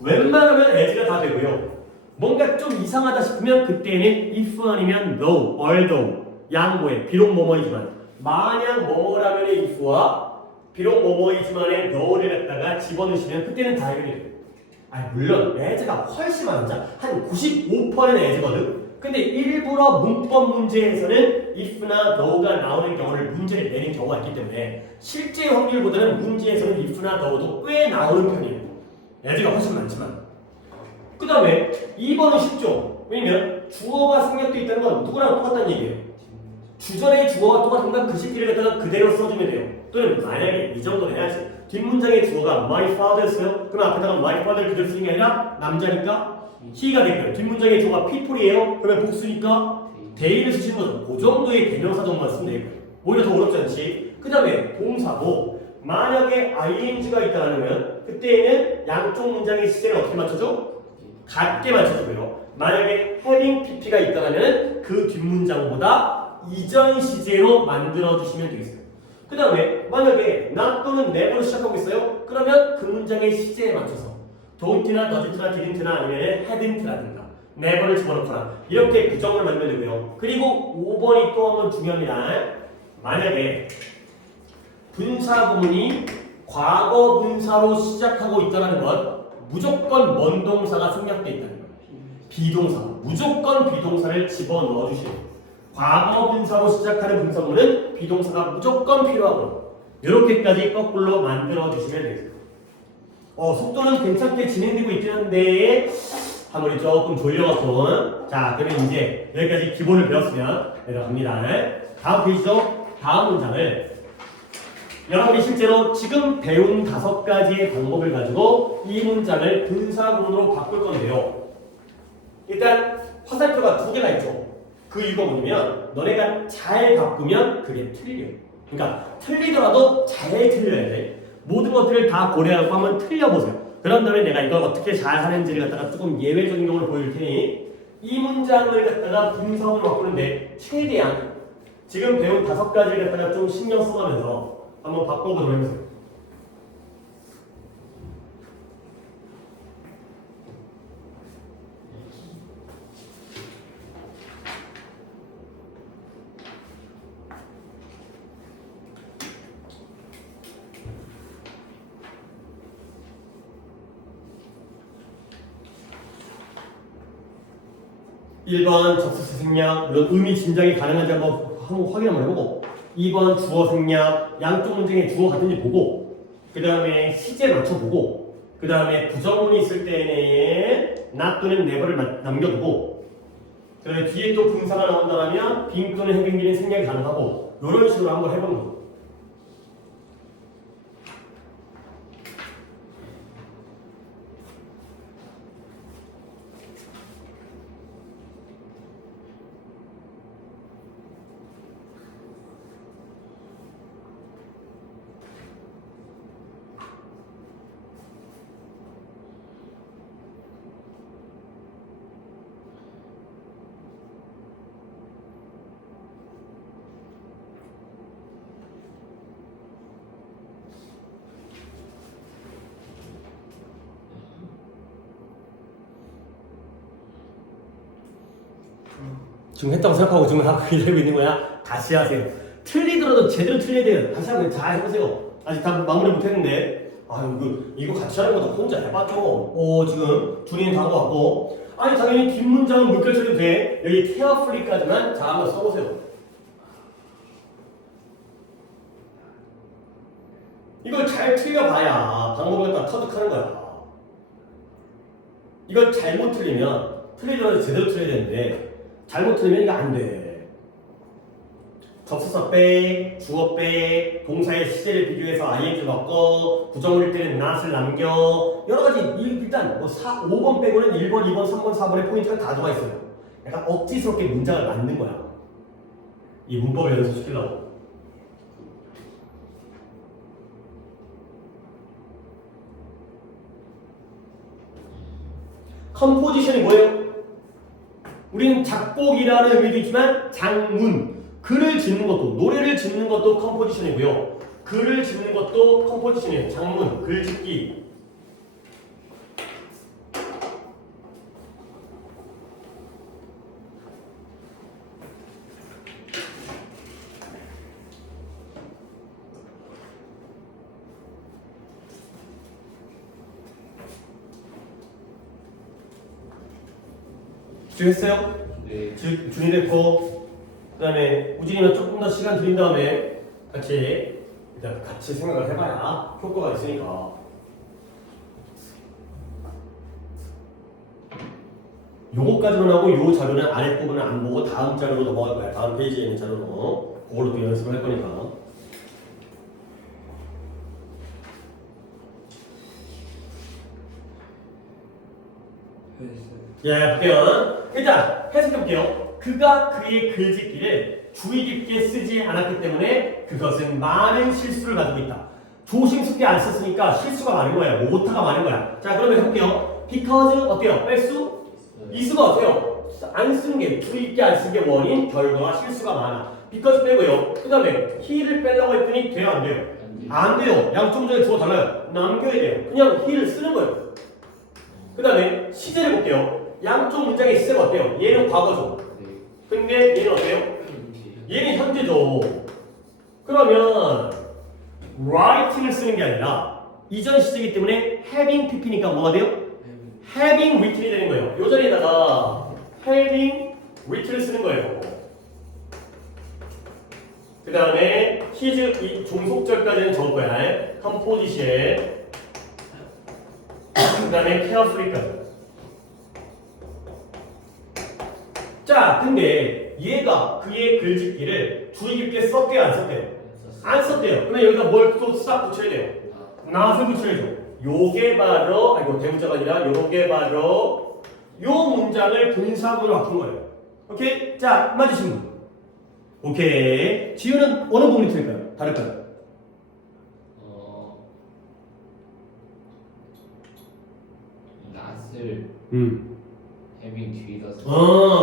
웬만하면 as가 다 되고요. 뭔가 좀 이상하다 싶으면 그때는 if 아니면 though, although 양보해. 비록 뭐뭐이지만 만약 뭐뭐라면의 if와 비록 뭐뭐이지만의 though를 갖다가 집어넣으시면 그때는 다 해결이 돼요. 물론 as가 훨씬 많죠. 한 95%는 as거든. 근데 일부러 문법 문제에서는 if나 though가 나오는 경우를 문제를 내는 경우가 있기 때문에 실제 확률보다는 문제에서는 if나 though도 꽤 나오는 편이에요. as가 훨씬 많지만. 그 다음에 2번은 쉽죠. 왜냐면 주어가 생략되어 있다는 건 누구랑 똑같다는 얘기예요. 주절의 주어가 똑같은 건 그 시기를 갖다가 그대로 써주면 돼요. 또는 만약에 이 정도는 해야지. 뒷문장의 주어가 my father였어요. 그럼 앞에다가 my father를 그대로 쓰는 게 아니라 남자니까 he가 되고요. 뒷문장의 주어가 people이에요. 그러면 복수니까 they를 쓰시는 거죠. 그 정도의 대명사 정도만 쓰면 되고요. 오히려 더 어렵지 않지. 그 다음에 동사고 만약에 ing가 있다면 그때는 양쪽 문장의 시제를 어떻게 맞춰줘? 같게 맞춰주고요. 만약에 having pp가 있다면 그 뒷문장보다 이전 시제로 만들어주시면 되겠어요. 그 다음에 만약에 not 또는 never로 시작하고 있어요. 그러면 그 문장의 시제에 맞춰서 don't나 doesn't나 didn't나 아니면 hadn't라든가 never를 집어넣거나 이렇게 구정을 만들면 되고요. 그리고 5번이 또 한 번 중요합니다. 만약에 분사 구문이 과거 분사로 시작하고 있다는 것 무조건 뭔 동사가 생략되어 있다는 거예요. 비동사. 무조건 비동사를 집어넣어 주시는 거예요. 과거 분사로 시작하는 분사구문은 비동사가 무조건 필요하고 이렇게까지 거꾸로 만들어 주시면 되겠습니다. 속도는 괜찮게 진행되고 있긴 한데 한번이 조금 졸려갖고 자 그러면 이제 여기까지 기본을 배웠으면 내려갑니다. 다음 페이지죠. 다음 문장을 여러분이 실제로 지금 배운 5가지의 방법을 가지고 이 문장을 분사구문으로 바꿀 건데요. 일단 화살표가 2개가 있죠. 그 이유가 뭐냐면 너네가 잘 바꾸면 그게 틀려. 그러니까 틀리더라도 잘 틀려야 돼. 모든 것들을 다 고려하고 한번 틀려보세요. 그런 다음에 내가 이걸 어떻게 잘 하는지를 갖다가 조금 예외적인 경우를 보여줄 테니 이 문장을 갖다가 분사구문으로 바꾸는데 최대한 지금 배운 5가지를 갖다가 좀 신경 써가면서 한번 바꿔보도록 해보세요. (1번) 접속사 생략, 물론 의미 짐작이 가능한지 한번 확인 한번 해보고 2번 주어 생략, 양쪽 문장의 주어 같은지 보고 그 다음에 시제 맞춰보고 그 다음에 부정문이 있을 때는 not 또는 never를 남겨두고 그 다음에 뒤에 또 분사가 나온다면 being 또는 having는 생략이 가능하고 이런 식으로 한번 해보는 거예요. 지금 했다고 생각하고 지금 하고 기다리고 있는 거야? 다시 하세요. 틀리더라도 제대로 틀려야 돼요. 다시 한번 잘 해보세요. 아직 다 마무리 못했는데. 아유, 이거 같이 하는 거다 혼자 해봤죠. 지금 준이는 다 같고. 아니, 당연히 뒷문장은 물결처리도 돼. 여기 carefully까지만 잘 한번 써보세요. 이걸 잘 틀려봐야 방법을 갖다 터득하는 거야. 이걸 잘못 틀리면, 틀리더라도 제대로 틀려야 되는데, 잘못 틀리면 이거 안 돼. 접수사 빼, 주어 빼, 동사의 시제를 비교해서 ing 바꿔, 부정을 때는 not을 남겨, 여러 가지, 일단 5번 빼고는 1번, 2번, 3번, 4번의 포인트가 다 들어가 있어요. 약간 억지스럽게 문장을 만든 거야. 이 문법을 연습시키려고. 컴포지션이 뭐예요? 우리는 작곡이라는 의미도 있지만 장문, 글을 짓는 것도, 노래를 짓는 것도 컴포지션이고요. 글을 짓는 것도 컴포지션이에요. 장문, 글 짓기. 준비했어요? 네. 준비됐고, 그 다음에 우진이는 조금 더 시간 드린 다음에 일단 같이 생각을 해봐야 효과가 있으니까. 요거까지만 하고 요 자료는 아랫부분은 안 보고 다음 자료로 넘어갈 거야. 다음 페이지에 있는 자료로. 그걸로 또 연습을 할 거니까. 예, 볼게요. 일단 해석해볼게요. 그가 그의 글짓기를 주의 깊게 쓰지 않았기 때문에 그것은 많은 실수를 가지고 있다. 조심스럽게 안 썼으니까 실수가 많은 거야. 오타가 많은 거야. 자, 그러면 해볼게요. because 어때요? 뺄 수? 이수가 어때요? 안 쓰는 게, 주의 깊게 안 쓴 게 원인, 결과와 실수가 많아. because 빼고요. 그 다음에 he를 빼려고 했더니 돼요, 안 돼요? 안 돼요. 양쪽 문장에 주어 달라요. 남겨야 돼요. 그냥 he를 쓰는 거예요. 그 다음에 시제를 볼게요. 양쪽 문장의 시제가 어때요? 얘는 과거죠. 근데 얘는 어때요? 얘는 현재죠. 그러면 writing을 쓰는 게 아니라 이전 시제이기 때문에 having pp니까 뭐가 돼요? having written이 되는 거예요. 요 자리에다가 having written을 쓰는 거예요. 그 다음에 his 이 종속절까지는 적을 거야. composition. 그 다음에 carefully까지. 자, 근데 얘가 그의 글짓기를 주의 깊게 썼대요, 안 썼대요? 안 썼대요. 그러면 여기다 뭘 또 싹 붙여야 돼요? not을 붙여야죠. 요게 바로, 대문자가 아니라 요게 바로 요 문장을 분사구로 바꾼 거예요. 오케이? 자, 맞으신 분. 오케이. 지우는 어느 부분이 틀릴까요? 다를까요? 낫을 having 뒤에다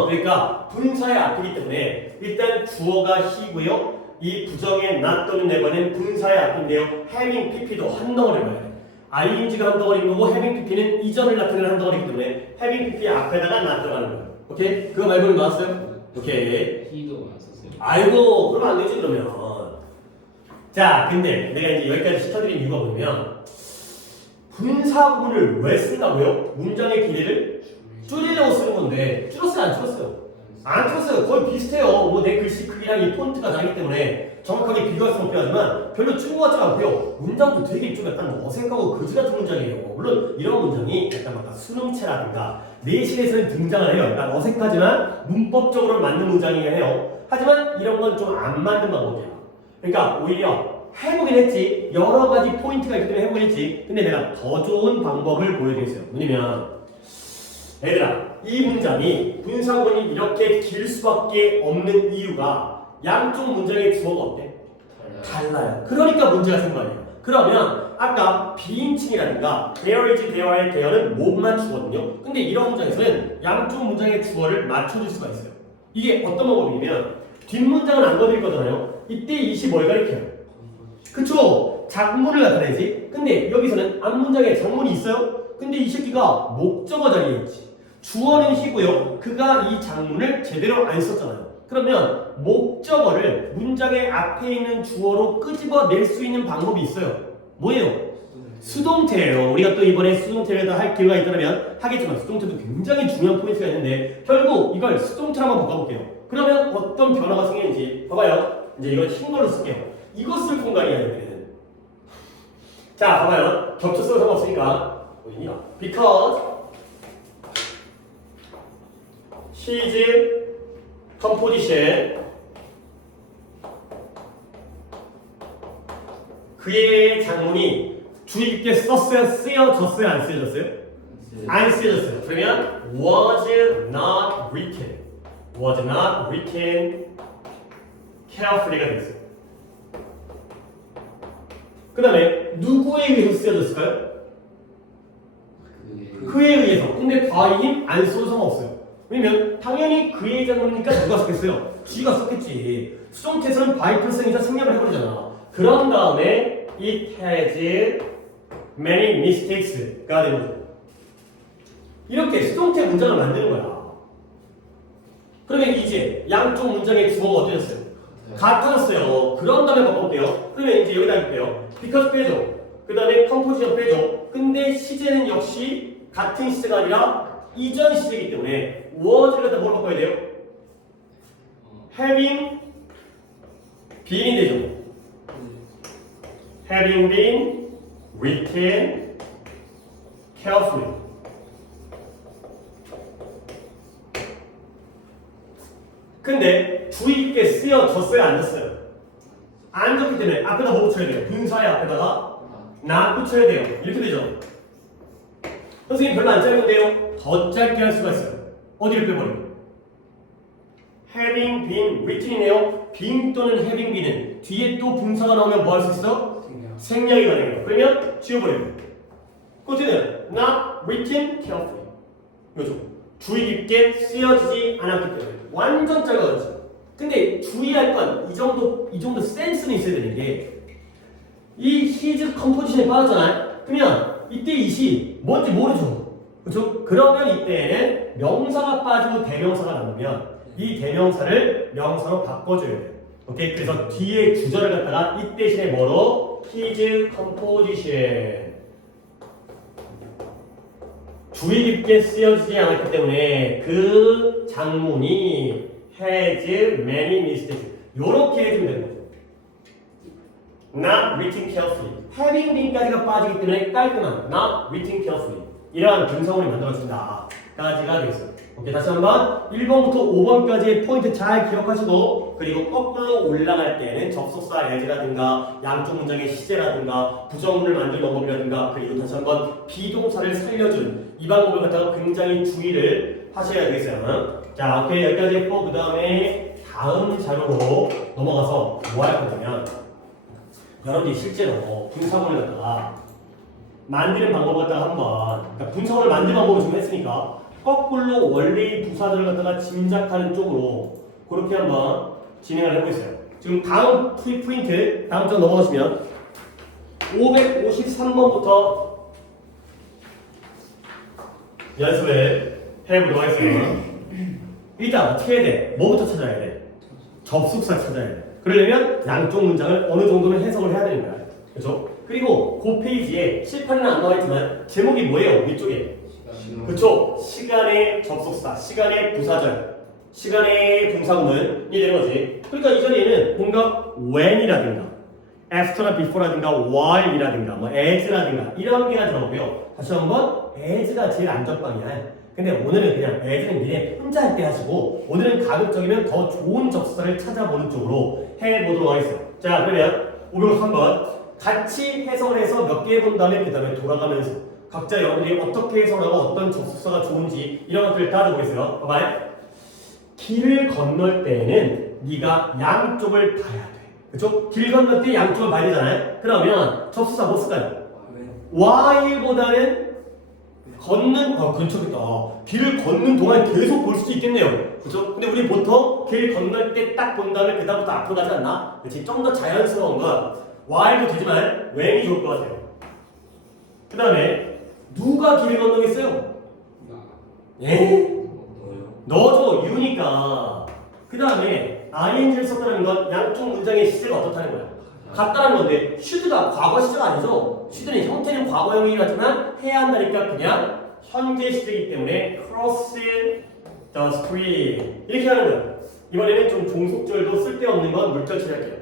그러니까 분사의 앞이기 때문에 일단 주어가 he고요. 이 부정의 not 또는 never는 분사의 앞인데요. having pp도 한 덩어리를 봐야 돼. ing가 한 덩어리인 거고 having pp는 이전을 나타내는 한 덩어리이기 때문에 having pp 앞에다가 not 들어가는 거예요. 오케이? 그거 말고는 나왔어요? 오케이. he도 안 썼어요. 아이고, 그러면 안 되지 그러면. 자, 근데 내가 이제 여기까지 시켜드린 이유가 뭐냐면 분사 부분을 왜 쓴다고요? 문장의 길이를 줄이려고 쓰는 건데 줄었어요, 안 줄었어요? 안 줄었어요. 거의 비슷해요. 뭐 내 글씨 크기랑 이 폰트가 다르기 때문에 정확하게 비교할 수는 없긴 별로 줄은 것 같지 않고요. 문장도 되게 좀 약간 어색하고 거지 같은 문장이에요. 물론 이런 문장이 약간 막 수능체라든가 내신에서는 등장을 해요. 약간 어색하지만 문법적으로 맞는 문장이긴 해요. 하지만 이런 건 좀 안 맞는 방법이야. 그러니까 오히려 해보긴 했지. 여러 가지 포인트가 있기 때문에 해보긴 했지. 근데 내가 더 좋은 방법을 보여드리겠어요. 뭐냐면 얘들아, 이 문장이 분사구문이 이렇게 길 수밖에 없는 이유가 양쪽 문장의 주어가 어때? 달라요. 그러니까 문제가 생긴 거 아니에요. 그러면 아까 비인칭이라든가 there is, there의 there는 뭐만 주거든요. 근데 이런 문장에서는 양쪽 문장의 주어를 맞춰줄 수가 있어요. 이게 어떤 방법이냐면 뒷문장은 안 건드릴 거잖아요. 이때 이시 뭘 가리켜요? 그쵸? 작문을 나타내지. 근데 여기서는 앞문장에 장문이 있어요. 근데 이 새끼가 목적어 자리에 있지. 주어는 he고요. 그가 이 장문을 제대로 안 썼잖아요. 그러면 목적어를 문장의 앞에 있는 주어로 끄집어낼 수 있는 방법이 있어요. 뭐예요? 수동태예요. 우리가 또 이번에 수동태를 할 기회가 있다면 하겠지만 수동태도 굉장히 중요한 포인트가 있는데 결국 이걸 수동태로 한번 바꿔볼게요. 그러면 어떤 변화가 생기는지 봐봐요. 이제 이걸 흰 걸로 쓸게요. 이거 쓸 공간이야 여기는. 자 봐봐요. 겹쳐서 상관없으니까 어디냐? Because his composition 그의 장문이 주의 깊게 썼어요? 쓰여졌어요? 안 쓰여졌어요? 안 쓰여졌어요. 그러면 was not written carefully가 되겠어요. 그 다음에 누구에 의해서 쓰여졌을까요? 그에 의해서. 근데 by him 안 써도 상관없어요. 왜냐면 당연히 그의 장문이니까 누가 썼겠어요? G가 썼겠지. 수동태에서는 by 플러스니까 생략을 해버리잖아. 그런 다음에 it has many mistakes가 되는 거죠. 이렇게 수동태 문장을 만드는 거야. 그러면 이제 양쪽 문장의 주어가 어떠셨어요? 같아졌어요. 그런 다음에 바꿔볼게요. 그러면 이제 여기다 할게요. because 빼줘. 그 다음에 composition 빼줘. 근데 시제는 역시 같은 시제가 아니라 이전 시제이기 때문에 was를 갖다 뭐로 바꿔야 돼요? having been이 되죠. having been written carefully. 근데 주의 깊게 쓰여졌어요? 안 졌어요? 안 졌기 때문에 앞에다 뭐 붙여야 돼요? 분사의 앞에다가 not 붙여야 돼요. 이렇게 되죠. 선생님 별로 안 짧은데요? 더 짧게 할 수가 있어요. 어디를 빼버려? having been written이네요. been 또는 having been은 뒤에 또 분사가 나오면 뭐 할 수 있어? 생략이 가능해요. 그러면 지워버려요. 그것은 not written carefully. 이거죠. 주의 깊게 쓰여지지 않았기 때문에 완전 짧아졌죠. 근데 주의할 건 이 정도 센스는 있어야 되는 게 이 his 컴포지션에 빠졌잖아요. 그러면 이때 이시 뭔지 모르죠. 그렇죠? 그러면 이때에는 명사가 빠지고 대명사가 남으면 이 대명사를 명사로 바꿔줘야 돼요. 오케이? 그래서 뒤에 주절을 갖다가 이 대신에 뭐로? his composition. 주의 깊게 쓰여지지 않았기 때문에 그 장문이 has many mistakes. 요렇게 해주면 되는 거죠. Not written carefully. having been까지가 빠지기 때문에 깔끔한 not written carefully. 이러한 분사문이 만들어진다. 까지가 되겠어요. 오케이, 다시 한번 1번부터 5번까지의 포인트 잘 기억하시고 그리고 거꾸로 올라갈 때는 접속사 as라든가 양쪽 문장의 시제라든가 부정문을 만드는 방법이라든가 그리고 다시 한번 비동사를 살려준 이 방법을 갖다가 굉장히 주의를 하셔야 되겠어요. 자, 오케이, 여기까지 했고 그 다음에 다음 자료로 넘어가서 뭐 할 거냐면 여러분들이 실제로 분사문을 갖다가 만드는 방법을 갖다가 한번 그러니까 분사문을 만드는 방법을 좀 했으니까 거꾸로 원래의 부사들을 갖다가 짐작하는 쪽으로 그렇게 한번 진행을 해보겠어요. 지금 다음 프린트 다음 장 넘어가시면 553번부터 연습을 해보도록 하겠습니다. 일단 어떻게 해야 돼? 뭐부터 찾아야 돼? 접속사 찾아야 돼. 그러려면 양쪽 문장을 어느 정도는 해석을 해야 되는 거야. 그렇죠? 그리고 그 페이지에 실판은 안 나와 있지만 제목이 뭐예요? 위쪽에. 그쵸? 시간의 접속사, 시간의 부사절, 시간의 분사구문이 되는 거지. 그러니까 이 자리에는 뭔가 when이라든가 after나 before라든가 while이라든가 뭐 as라든가 이런 게가 들어오고요. 다시 한번 as가 제일 안전빵이야. 근데 오늘은 그냥 as는 미래 혼자 할 때 하시고 오늘은 가급적이면 더 좋은 접속사를 찾아보는 쪽으로 해보도록 하겠습니다. 자, 그러면 503번 같이 해석을 해서 몇 개 해본 다음에 그 다음에 돌아가면서 각자 여러분들이 어떻게 해석하고 어떤 접속사가 좋은지 이런 것들을 따져보겠어요. 봐봐요. 길을 건널 때는 네가 양쪽을 봐야 돼. 그쵸? 길 건널 때 양쪽을 봐야 되잖아요. 그러면 접속사 뭐 쓸까요? while보다는 걷는, 괜찮겠다. 길을 걷는 동안 계속 볼 수도 있겠네요. 그쵸? 근데 우리 보통 길 건널 때 딱 본 다음에 그 다음부터 앞으로 가지 않나? 그치? 좀 더 자연스러운 건 while도 되지만 when이 좋을 것 같아요. 그 다음에 누가 길을 건너겠어요? 예? 넣어요. 넣어줘 you니까. 그 다음에 ing를 썼다는 건 양쪽 문장의 시제가 어떻다는 거야? 같다는 건데 should가 과거 시제가 아니죠. should는 형태는 과거형이긴 하지만 해야 한다니까 그냥 현재 시제이기 때문에 cross the street 이렇게 하는 거야. 이번에는 좀 종속절도 쓸데없는 건 물결 처리할게요.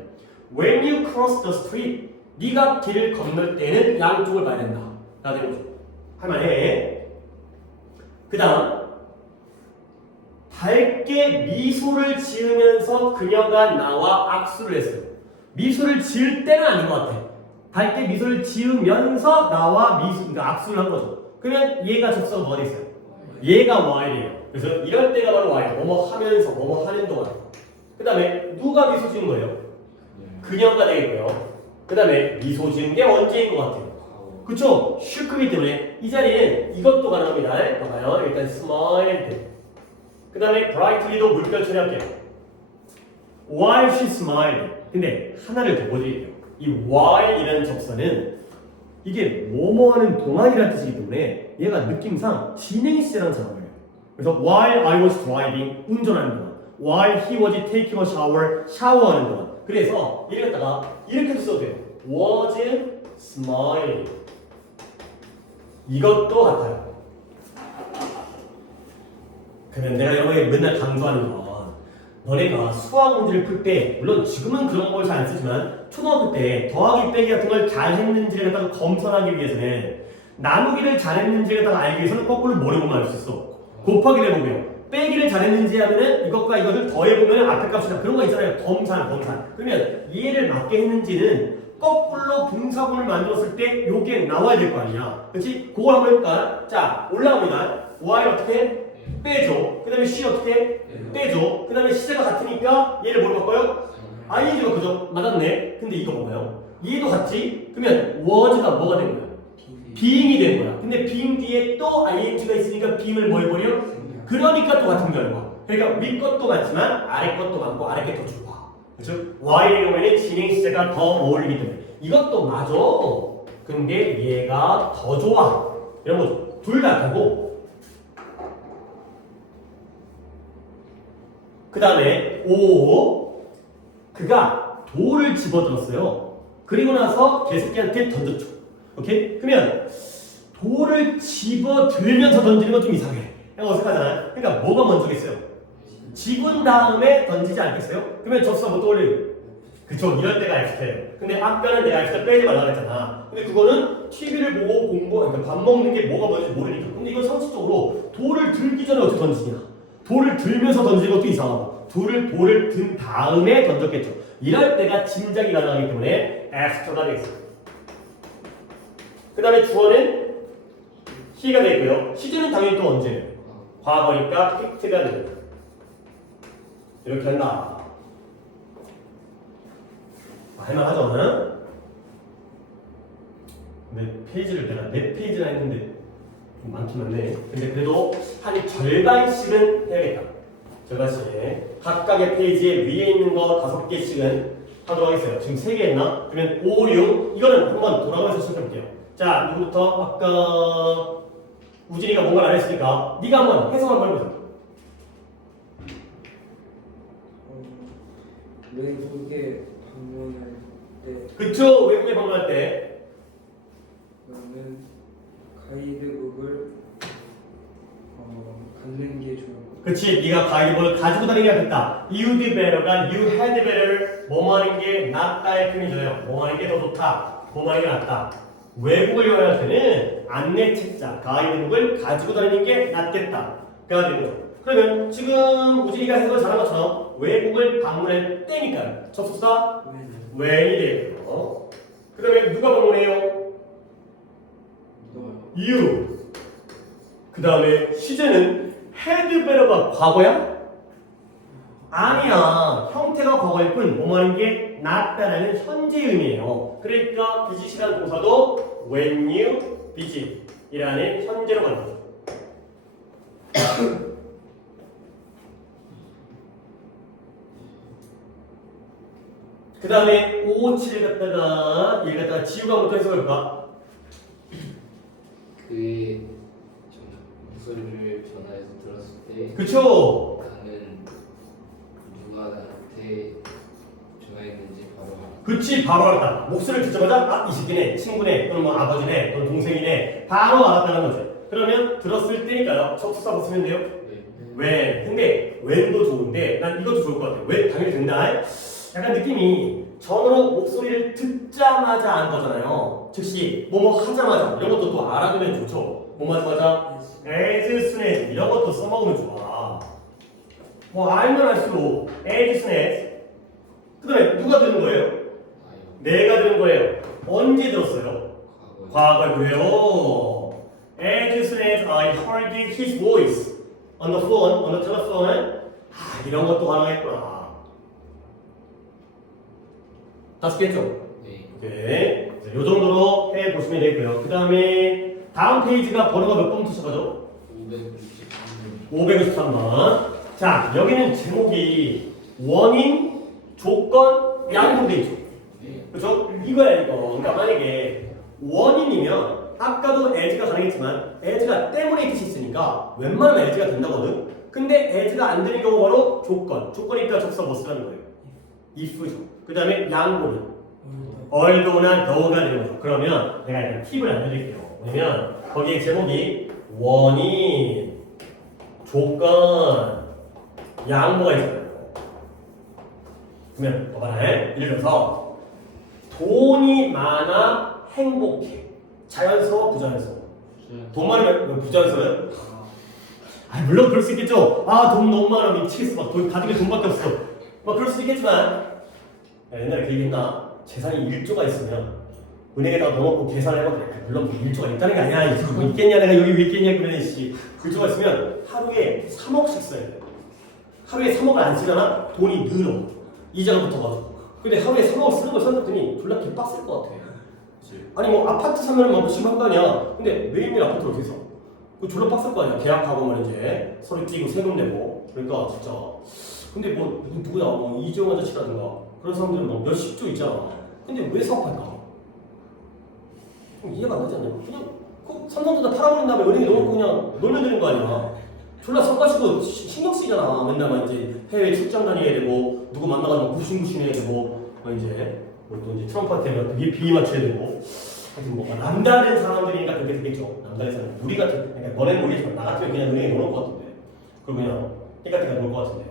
When you cross the street 네가 길을 건널 때는 양쪽을 봐야 된다. 라는 거죠. 할만해. 그 다음 밝게 미소를 지으면서 그녀가 나와 악수를 했어요. 미소를 지을 때는 아닌 것 같아. 밝게 미소를 지으면서 나와 그러니까 악수를 한 거죠. 그러면 얘가 접수가 뭐가 돼 있어요? 얘가 while이에요. 그래서 이럴 때가 바로 while. 뭐뭐 하면서 뭐뭐 하는 동안. 그 다음에 누가 미소 지은 거예요? 그녀가 되겠고요. 그 다음에 미소 지은 게 언제인 것 같아요? 그쵸? should이기 때문에 이 자리는 이것도 가능합니다. 봐봐요. 일단 smiled. 그 다음에 brightly도 물결 처리할게요. While she smiled. 근데 하나를 더 보여드릴게요. 이 while이라는 접선은 이게 뭐뭐하는 동안이라는 뜻이기 때문에 얘가 느낌상 진행 시제랑 잘 어울려요. 그래서 while I was driving, 운전하는 동안, while he was taking a shower, 샤워하는 동안. 그래서 얘를 갖다가 이렇게도 써도 돼요. was smiling. 이것도 같아요. 그러면 내가 여러분에게 맨날 강조하는 건 너네가 수학 문제를 풀 때 물론 지금은 그런 걸 잘 안 쓰지만 초등학교 때 더하기 빼기 같은 걸 잘 했는지를 갖다가 검선하기 위해서는 나누기를 잘 했는지를 갖다가 알기 위해서는 거꾸로 뭐를 보면 알 수 있어. 곱하기를 해보고요. 빼기를 잘했는지 하면은 이것과 이것을 더해보면 앞에 값이나 그런 거 있잖아요. 검산. 그러면 이해를 맞게 했는지는 거꾸로 분사구를 만들었을 때 요게 나와야 될 거 아니야. 그렇지? 그걸 한번 해볼까? 자, 올라갑니다. y 어떻게? 빼줘. 그 다음에 c 어떻게? 빼줘. 그 다음에 시제가 같으니까 얘를 뭘 바꿔요? ing가 그죠? 맞았네. 근데 이거 봐봐요. 얘도 같지? 그러면 was가 뭐가 된 거야? being이 된 거야. 근데 being 뒤에 또 ing가 있으니까 being을 뭐 해버려? 그러니까 또 같은 결과. 그러니까 위 것도 많지만 아래 것도 많고 아래 게 더 좋아. 그렇죠? y의 경우에는 진행 시제가 더 어울리기 때문에 이것도 맞아. 근데 얘가 더 좋아. 이런 거죠. 둘 다 되고. 그 다음에 오 그가 돌을 집어들었어요. 그리고 나서 개새끼한테 던졌죠. 오케이? 그러면 돌을 집어들면서 던지는 건 좀 이상해. 어색하잖아요. 그러니까 뭐가 먼저겠어요? 집은 다음에 던지지 않겠어요? 그러면 접수가 뭐 떠올려요? 그쵸? 이럴 때가 엑스트예요. 근데 아까는 내가 엑스트 빼지 말라고 했잖아. 근데 그거는 TV를 보고 그러니까 밥 먹는 게 뭐가 뭔지 모르니까. 근데 이건 상식적으로 돌을 들기 전에 어떻게 던지냐? 돌을 들면서 던지는 것도 이상하고 돌을 든 다음에 던졌겠죠. 이럴 때가 짐작이 가능하기 때문에 엑스트가 되겠어요. 그 다음에 주어는 he가 되고요. 시제는 당연히 또 언제예요? 과거니까 픽트가 됩니다. 이렇게 한다. 할만하죠? 근데 페이지를 내가 4페이지나 했는데 좀 많긴 한데 근데 그래도 한 절반씩은 해야겠다. 절반씩. 각각의 페이지에 위에 있는 거 5개씩은 하도록 하겠어요. 지금 3개 했나? 그러면 5, 6 이거는 한번 돌아가면서 시작해볼게요. 자, 누구부터? 아까 우진이가 뭔가를 안 했으니까 네가 한번 해석 한번 해보자. 외국에 방문할 때 그쵸? 외국에 방문할 때 그러면 가이드북을 갖는 게 좋을 것 같아요. 그치? 네가 가이드북을 가지고 다니게 하겠다. You'd better가 you had better 뭐뭐 하는 게 낫다의 표현이 줘요. 뭐뭐 하는 게 더 좋다. 뭐뭐 하는 게 낫다. 외국을 여행할 때는 안내 책자, 가이드북을 가지고 다니는 게 낫겠다. 그가 되는 거죠. 그러면 지금 우진이가 해석을 잘한 것처럼 외국을 방문할 때니까 접속사 when이 되고요. 그 다음에 누가 방문해요? you. 그 다음에 시제는 had better가 과거야? 아니야. 형태가 과거일 뿐 뭐하는 게 낫다라는 현재 의미예요. 그러니까 visit이라는 동사도 when you visit 이라는 현재로 만들어요. 그 다음에 5, 7을 갖다가 1 갖다가 지우가 부터 해석해볼까? 그의 목소리를 전화해서 들었을 때 그쵸? 나는 누가 나한테 전화했는지 바로 알아. 그치, 바로 알았다. 목소리를 듣자마자 이 새끼네, 친구네, 또는 뭐 아버지네, 또는 동생이네, 바로 알았다는 거지. 그러면 들었을 때니까요. 접속사 쓰면 돼요. 네. 왜? 근데 when도 좋은데 난 이것도 좋을 것 같아. 왜? 당연히 된다. 약간 느낌이 전으로 목소리를 듣자마자 안 거잖아요. 즉시 뭐뭐 하자마자 이런 것도 또 알아두면 좋죠. 뭐 하자마자 as soon as 이런 것도 써먹으면 좋아. 뭐 알면 알수록 as soon as 그 다음에 누가 들은 거예요? 아요. 내가 들은 거예요. 언제 들었어요? 과거에. 과거고요. As soon as I heard his voice on the phone, on the telephone. 이런 것도 가능했구나. 다 쓰겠죠? 네. 오케이. 이 정도로 해 보시면 되고요. 그 다음에 다음 페이지가 번호가 몇 번부터 시작하죠? 593분. 593번. 자, 여기는 제목이 원인, 조건, 양보돼 있죠. 네. 그렇죠? 이거야 이거. 그러니까 만약에 원인이면 아까도 as가 가능했지만 as가 때문에 뜻이 있으니까 웬만하면 as가 된다거든. 근데 as가 안 되는 경우 바로 조건. 조건이니까 접사 뭐 쓰라는 거예요? if죠. 그 다음에 양보는 although,나 though가 되는 거죠. 그러면 내가 일단 팁을 알려드릴게요. 뭐냐면 거기에 제목이 원인, 조건, 양보가 있잖아요. 그러면 봐봐라. 예를 들어서 돈이 많아 행복해. 자연스러워, 부자연스러워? 돈 많으면 부자연스러워요? 물론 그럴 수 있겠죠. 돈 너무 많아 미치겠어. 막 돈 가지고 돈밖에 없어. 막 그럴 수 있겠지만 옛날에 그 얘기했나? 재산이 1조가 있으면 은행에다가 넣어놓고 계산을 해봤는데 물론 1조가 있다는 게 아니야. 뭐 있겠냐 내가 여기 왜 있겠냐 그러는 씨. 1조가 있으면 하루에 3억씩 써야 돼. 하루에 3억을 안 쓰잖아? 돈이 늘어. 이자가 붙어가지고. 근데 하루에 3억 쓰는 걸 생각했더니 졸라 개빡셀 것 같아. 아니 뭐 아파트 사면 막 몇십만 거 아니야. 근데 매일매일 아파트를 어떻게 사? 그 졸라 빡셀 거 아니야. 계약하고 말이지. 서류 띄고 세금 내고. 그러니까 진짜. 근데 뭐 누구야? 뭐 이재용 아저씨라든가 그런 사람들은 뭐 몇십 조 있잖아. 근데 왜 사업할까? 이해가 안 가지 않냐? 그냥 그 삼성도 다 팔아버린 다음에 은행에 넣어놓고 그냥 놀면 되는 거 아니야. 졸라 써가지고 신경 쓰잖아. 맨날 막 이제 해외 출장 다녀야 되고 누구 만나가지고 구신구신 해야 되고 이제 또 이제 트럼프한테 비위 맞춰야 되고 하여튼 뭐 남다른 사람들이니까 그렇게 되겠죠. 남다른 사람 우리 같은 그러니까 너네는 모르겠지만 나 같으면 그냥 은행에 넣어놓을 것 같은데 그럼 그냥 깨끗하게 넣을 것 같은데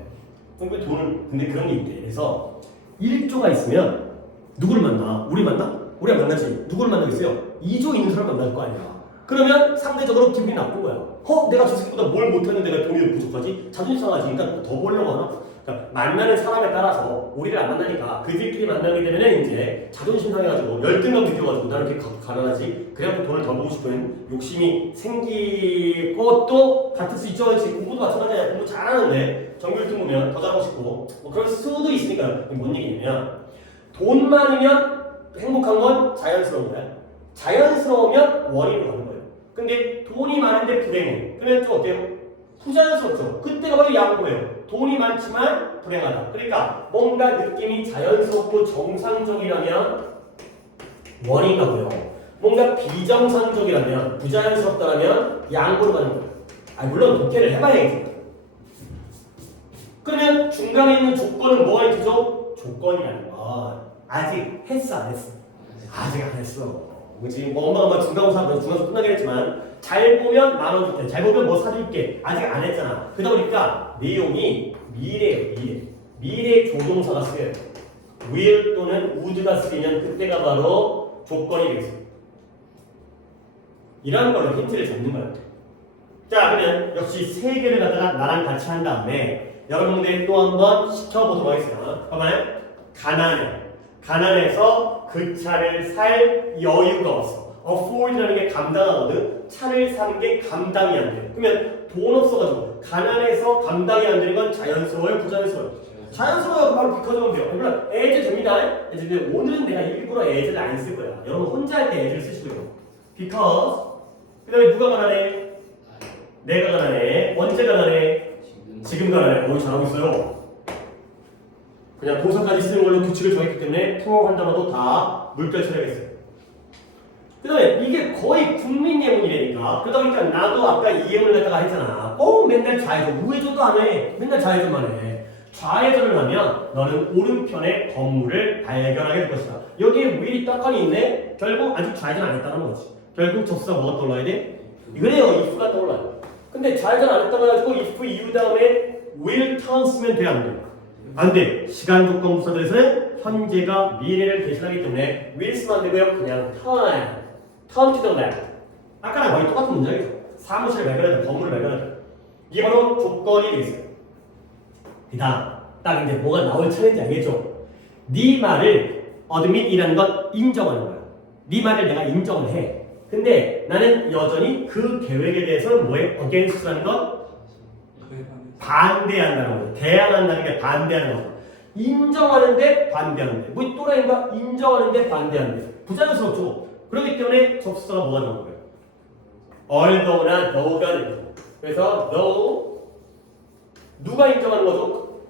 그럼 그 돈을 근데 그런 게 있대. 그래서 1조가 있으면 누구를 만나? 우리 만나? 우리가 만나지. 누구를 만나겠어요? 2조 있는 사람 만날 거 아니야. 그러면 상대적으로 기분이 나쁜 거야. 내가 저 새끼보다 뭘 못했는데 내가 돈이 부족하지? 자존심 상하지. 그러니까 더 벌려고 하나? 그러니까 만나는 사람에 따라서 우리를 안 만나니까 그들끼리 만나게 되면 이제 자존심 상해가지고 열등감 느껴가지고 나는 이렇게 가난하지. 그래갖고 돈을 더 벌고 싶은 욕심이 생길 것도 같을 수 있죠. 지금 공부도 마찬가지야. 공부 잘하는데 정규 1등 보면 더 잘하고 싶고 뭐 그럴 수도 있으니까 뭔 얘기냐면 돈 많으면 행복한 건 자연스러운 거야. 자연스러우면 원인으로 가는 거예요. 근데 돈이 많은데 불행해. 그러면 좀 어때요? 부자연스럽죠. 그때가 바로 양보예요. 돈이 많지만 불행하다. 그러니까 뭔가 느낌이 자연스럽고 정상적이라면 원인이고요. 뭔가 비정상적이라면 부자연스럽다면 양보로 가는 거예요. 물론 독해를 해봐야겠죠. 그러면 중간에 있는 조건은 뭐가 있죠? 조건이라는 건 아직 했어 안 했어? 아직 안 했어. 지금 뭐 엄마가 중간고사 끝나긴 했지만 잘 보면 만 원 줄게. 잘 보면 뭐 사줄게. 아직 안 했잖아. 그러다 보니까 내용이 미래예요. 미래 조동사가 쓰여요. will 또는 would가 쓰이면 그때가 바로 조건이 되겠습니다. 이런 걸로 힌트를 잡는 거예요. 자 그러면 역시 세 개를 갖다가 나랑 같이 한 다음에 여러분들 또 한번 시켜보도록 하겠습니다. 봐봐요. 가난해서 그 차를 살 여유가 없어. afford라는 게 감당하거든. 차를 사는 게 감당이 안 돼. 그러면 돈 없어가지고 가난해서 감당이 안 되는 건 자연스러워요, 부자연스러워요? 자연스러워요. 바로 비커져면 돼요. 물론 as 됩니다. 근데 오늘은 내가 일부러 as를 안 쓸 거야. 여러분 혼자 할 때 as를 쓰시고요. because 그 다음에 누가 가난해? 내가 가난해. 언제 가난해? 지금 가난해. 잘하고 있어요. 그냥 도사까지 쓰는 걸로 규칙을 정했기 때문에 통역한다마도 다 물결 처리하겠어요. 그 그 다음에 이게 거의 국민 예문이라니까. 그러다 보니까 나도 아까 이 예문을 갖다가 했잖아. 꼭 맨날 좌회전, 우회전도 안 해. 맨날 좌회전만 해. 좌회전을 하면 너는 오른편에 건물을 발견하게 될 것이다. 여기에 will이 떡하니 있네? 결국 아직 좌회전 안 했다는 거지. 결국 접수가 뭐가 떠올라야 돼? 이거네요. if가 떠올라요. 근데 좌회전 안 했다고 해가지고 if 이후 다음에 will turn 쓰면 돼, 안 돼? 안 돼. 시간 조건 부사들에서는 현재가 미래를 대신하기 때문에 will 쓰면 안 되고요. 그냥 turn to the left. 아까랑 거의 똑같은 문장이죠. 사무실을 발견하자, 건물을 발견하자. 이게 바로 조건이 되겠어요. 그 다음, 딱 이제 뭐가 나올 차례인지 알겠죠? 네 말을 admit이라는 건 인정하는 거야. 네 말을 내가 인정을 해. 근데 나는 여전히 그 계획에 대해서는 뭐에 against라는 건 반대한다는 거죠. 대항한다는 게 반대하는 거죠. 인정하는데 반대하는데. 뭐 또라이인가? 인정하는데 반대하는데. 부자연스럽죠. 그렇기 때문에 접수사가 뭐가 나오는 거예요? although나 though가 되는 거죠. 그래서 though 누가 인정하는 거죠?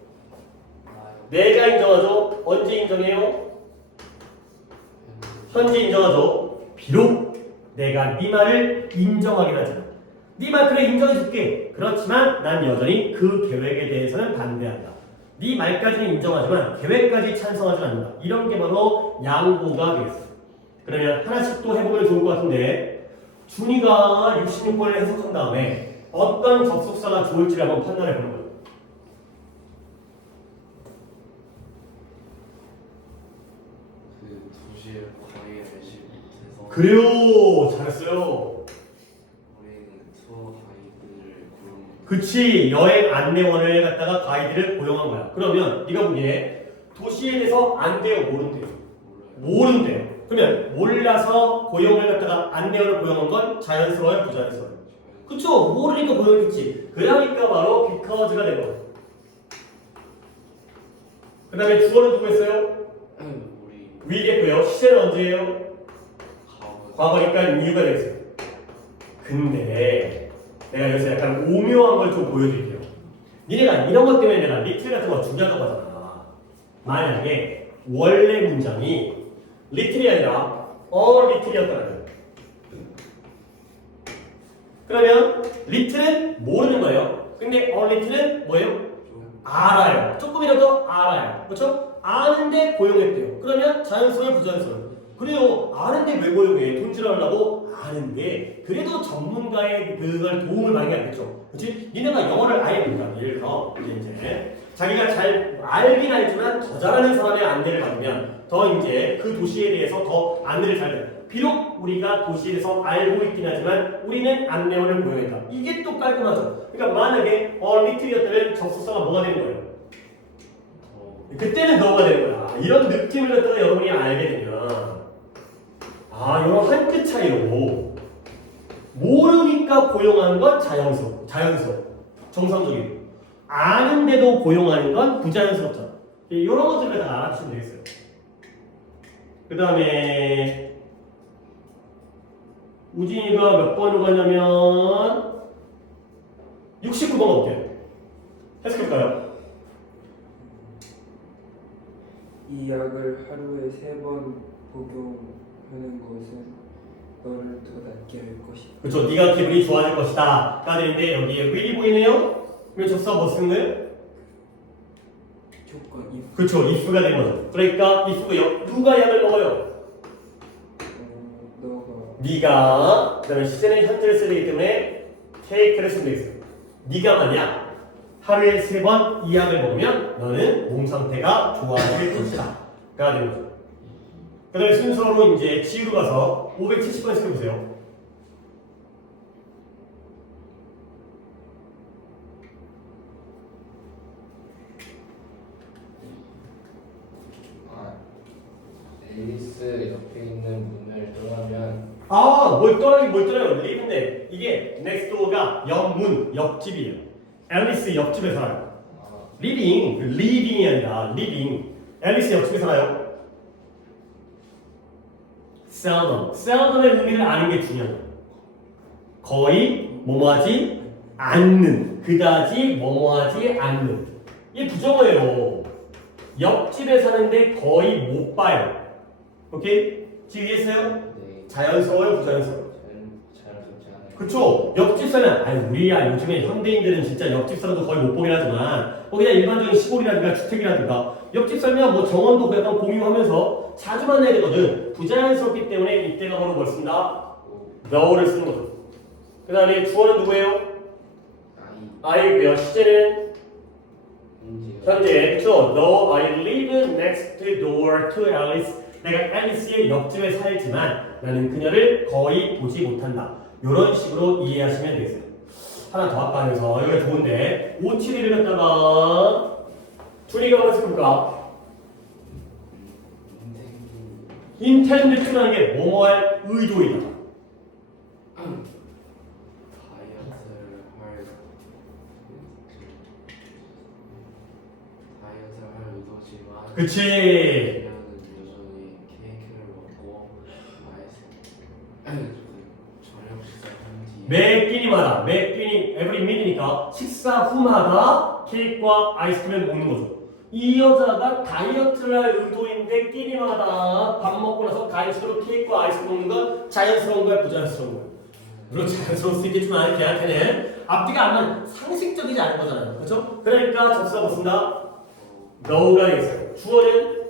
내가 인정하죠. 언제 인정해요? 현재 인정하죠. 비록 내가 네 말을 인정하긴 하잖아. 네 말 그래 인정해줄게. 그렇지만 난 여전히 그 계획에 대해서는 반대한다. 네 말까지는 인정하지만 계획까지 찬성하지 않는다. 이런 게 바로 양보가 되겠어. 그러면 하나씩 또 해보면 좋을 것 같은데 준이가 66번을 해석한 다음에 어떤 접속사가 좋을지를 한번 판단해 보는 거예요. 그 도시에 거의 알지 못해서 그래요. 잘했어요. 우리는 투어 가이드를 고용. 그치. 여행 안내원을 갖다가 가이드를 고용한 거야. 그러면 네가 보기에 도시에 대해서 안 돼요? 모른대요? 모른대요. 그러면 몰라서 고용을 갖다가 안내원을 고용한 건 자연스러워요? 부자연스러워요? 그쵸. 모르니까 고용했겠지. 그러니까 바로 because가 된 거예요. 그 다음에 주어는 누구 했어요? 우리 위겠고요. 시제는 언제예요? 과거 과거니까 이유가 되겠어요. 근데 내가 여기서 약간 오묘한 걸 좀 보여드릴게요. 니네가 이런 것 때문에 내가 리틀 같은 거 중요하다고 하잖아. 만약에 원래 문장이 리틀이 아니라 리틀이었다는 거예요. 그러면 리틀은 모르는 거예요. 근데 리틀은 뭐예요? 알아요. 조금이라도 알아요. 그렇죠? 아는데 고용했대요. 그러면 자연스러워요, 부자연스러워요? 그래요. 아는데 왜 고용해? 돈질하려고 아는데 그래도 전문가의 그걸 도움을 많이 하겠죠. 그렇지? 니네가 영어를 아예 몰라. 예를 들어 이제 자기가 잘 알긴 알지만 더 잘하는 사람의 안내를 받으면 더 이제 그 도시에 대해서 더 안내를 잘 돼. 비록 우리가 도시에 대해서 알고 있긴 하지만 우리는 안내원을 고용했다. 이게 또 깔끔하죠. 그러니까 만약에 리틀이었다면 접속사가 뭐가 되는 거예요? 그때는 너가 되는 거야. 이런 느낌을 갖다가 여러분이 알게 되면 이런 한 끗 차이로 모르니까 고용하는 건 자연스러워, 정상적이고 아는데도 고용하는 건 부자연스럽잖아. 이런 것들을 다 알아주시면 되겠어요. 그 다음에 우진이가 몇 번으로 가냐면 69번 어때요? 해석해볼까요? 이 약을 하루에 3번 복용하는 것은 너를 더 낫게 할 것이다. 그렇죠. 네가 기분이 좋아질 것이다. 가 되는데 여기에 will이 보이네요. 그러면 접수가 뭐 쓰는 거예요? 조건 if 그렇죠. if가 되는 거죠. 그러니까 if가 누가 약을 먹어요? 너가 네가. 그 다음에 시제는 현재를 써야 되기 때문에 take를 쓰면 되겠어요. 네가 만약 하루에 3번 이 약을 먹으면 너는 몸 상태가 좋아질 것이다. 가 되는 거죠. 그 다음에 순서로 이제 지우로 가서 570번 시켜보세요. 앨리스 옆에 있는 문을 떠나면 뭘 떠나요? 리브인데 이게 next door가 옆문, 옆집이에요. 앨리스 옆집에 살아요. 리빙이 아니라 리빙. 앨리스 옆집에 살아요. 셀덤의 의미를 아는 게 중요해요. 거의 뭐뭐하지 않는, 그다지 뭐뭐하지 않는. 이게 부정어예요. 옆집에 사는데 거의 못 봐요. 오케이? 지금 이해했어요? 네. 자연스러워요, 부자연스러워요? 자연스럽지 않아요. 그쵸? 옆집 사람, 아니 우리야 요즘에 현대인들은 진짜 옆집 사람도 거의 못 보긴 하지만 뭐 그냥 일반적인 시골이라든가 주택이라든가 옆집 살면 뭐 정원도 약간 공유하면서 자주 만나야 되거든. 부자연스럽기 때문에 이때가 바로 뭐였습니다? 너를 쓰는 거죠. 그 다음에 주어는 누구예요? I고요. 시제는 현재. 그쵸? No, I live next door to Alice. 내가 앨리스의 옆집에 살지만 나는 그녀를 거의 보지 못한다. 이런 식으로 이해하시면 되겠어요. 하나 더 할까 하면서 여기가 좋은데 571을 갖다가 둘이가 뭐라 쓸까? intend라는 게 뭐뭐할 의도이다. 다이어트를 할 의도지만 그치. 여전히 케이크를 먹고 저녁 식사한 뒤에 매 끼니마다 매 끼니 every meal이니까 식사 후마다 케이크와 아이스크림을 먹는 거죠. 이 여자가 다이어트를 할 의도인데 끼니마다 밥 먹고 나서 간식으로 케이크와 아이스크림 먹는 건 자연스러운 거야, 부자연스러운 거야? 물론 자연스러울 수 있겠지만 걔한테는 앞뒤가 아마 상식적이지 않은 거잖아요. 그렇죠? 그러니까 접수가 맞습니다. no가 되겠어요. 주어는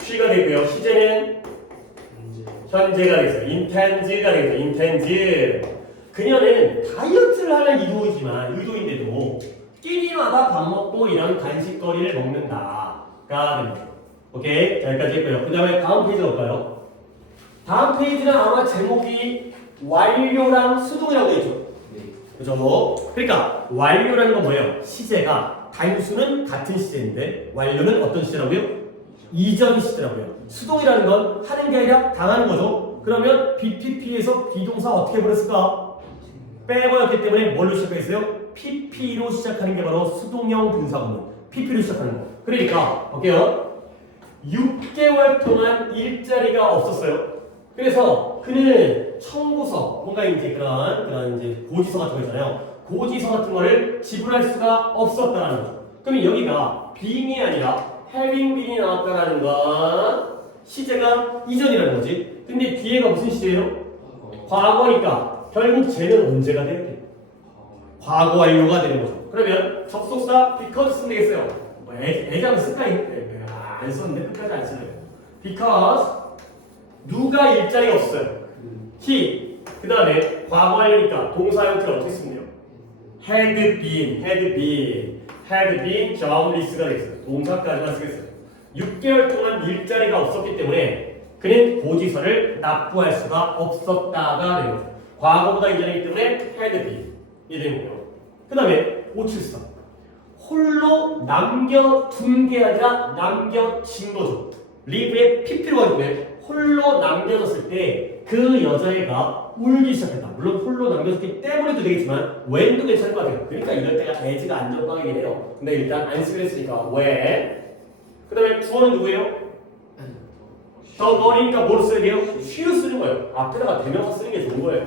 she가 되고요. 시제는 현재가 되겠어요. intend가 되겠어요. intend. 그녀는 다이어트를 하는 의도인데도 끼니마다 밥 먹고 이런 간식거리를 먹는다가 됩니다. 오케이? 여기까지 했고요. 그 다음에 다음 페이지 볼까요? 다음 페이지는 아마 제목이 완료랑 수동이라고 되어 있죠. 그죠? 그러니까 완료라는 건 뭐예요? 시제가 단수는 같은 시제인데 완료는 어떤 시제라고요? 이전 시제라고요. 수동이라는 건 하는 게 아니라 당하는 거죠. 그러면 BPP에서 비동사 어떻게 버렸을까? 빼버렸기 때문에 뭘로 시작했어요? PP로 시작하는 게 바로 수동형 분사구문. PP로 시작하는 거. 그러니까 볼게요. 6개월 동안 일자리가 없었어요. 그래서 그는 청구서, 뭔가 이제 그런 이제 고지서 같은 거 있잖아요. 고지서 같은 거를 지불할 수가 없었다라는 거죠. 그러면 여기가 being이 아니라 having been이 나왔다라는 건 시제가 이전이라는 거지. 근데 뒤에가 무슨 시제예요? 과거니까 결국 쟤는 언제가 돼야 돼? 과거 완료가 되는 거죠. 그러면 접속사 because 쓰면 되겠어요. 뭐 애자면 쓸까? 안 썼는데 끝까지 안 쓰네요. because 누가 일자리가 없어요. he. 그 다음에 과거 완료니까 동사 형태를 어떻게 쓰면 돼요? had been jobless가 되겠어요. 동사까지만 쓰겠어요. 6개월 동안 일자리가 없었기 때문에 그는 고지서를 납부할 수가 없었다가 되는 거죠. 과거보다 이전이기 때문에 had been 이 되는 거예요. 그 다음에 573 홀로 남겨둔 게 아니라 남겨진 거죠. live의 PP로 가기 때문에 홀로 남겨졌을 때 그 여자애가 울기 시작했다. 물론 홀로 남겨졌기 때문에도 되겠지만 when도 괜찮을 것 같아요. 그러니까 이럴 때가 as가 안전빵이긴 해요. 근데 일단 안 쓰기로 했으니까 when. 그 다음에 주어는 누구예요? 더 머니니까 뭐로 써야 돼요? she로 쓰는 거예요. 앞에다가 대명사 쓰는 게 좋은 거예요.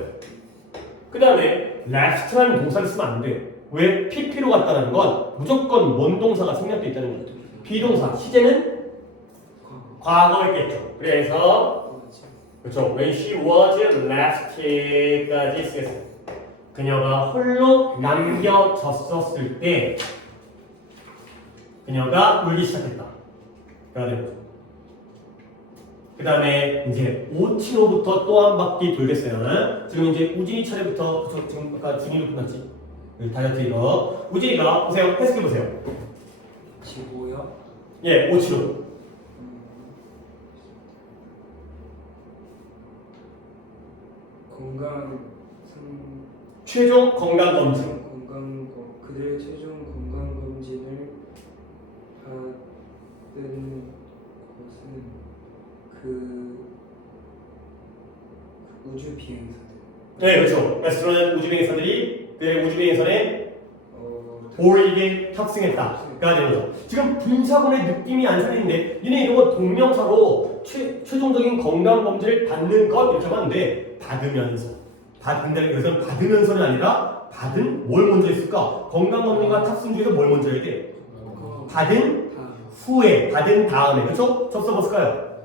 그 다음에 left라는 동사를 쓰면 안 돼요. 왜? PP로 갔다는 건 무조건 뭔 동사가 생략되어 있다는 거죠. 비동사, 시제는 과거였겠죠. 그래서 그렇죠. When she was left까지 쓰겠어요. 그녀가 홀로 남겨졌었을 때 그녀가 울기 시작했다. 그 다음에 이제 오치노부터 또 한 바퀴 돌겠어요. 지금 이제 우진이 차례부터 지금 아까 준이로 끝났지? 다이어트 이거 우진이가 보세요. 해석해 보세요. 15요? 예, 오치노. 최종 건강 검진. 그들의 최종 건강 검진을 받은 곳은 그 우주 비행사들. 네, 그렇죠. 에스트로는 우주 비행사들이 그들의 우주 비행선에 보이게 탑승했다가 되는 거죠. 지금 분사문의 느낌이 안 살리는데 얘네 이런 거 동명사로 최종적인 건강 검진을 받는 것 이렇게 하는데 받으면서 여기서는 받으면서는 아니라 받은 뭘 먼저 했을까? 건강검진과 탑승 중에서 뭘 먼저 해야 돼? 받은 후에, 받은 다음에, 그렇죠? 접수 볼까요?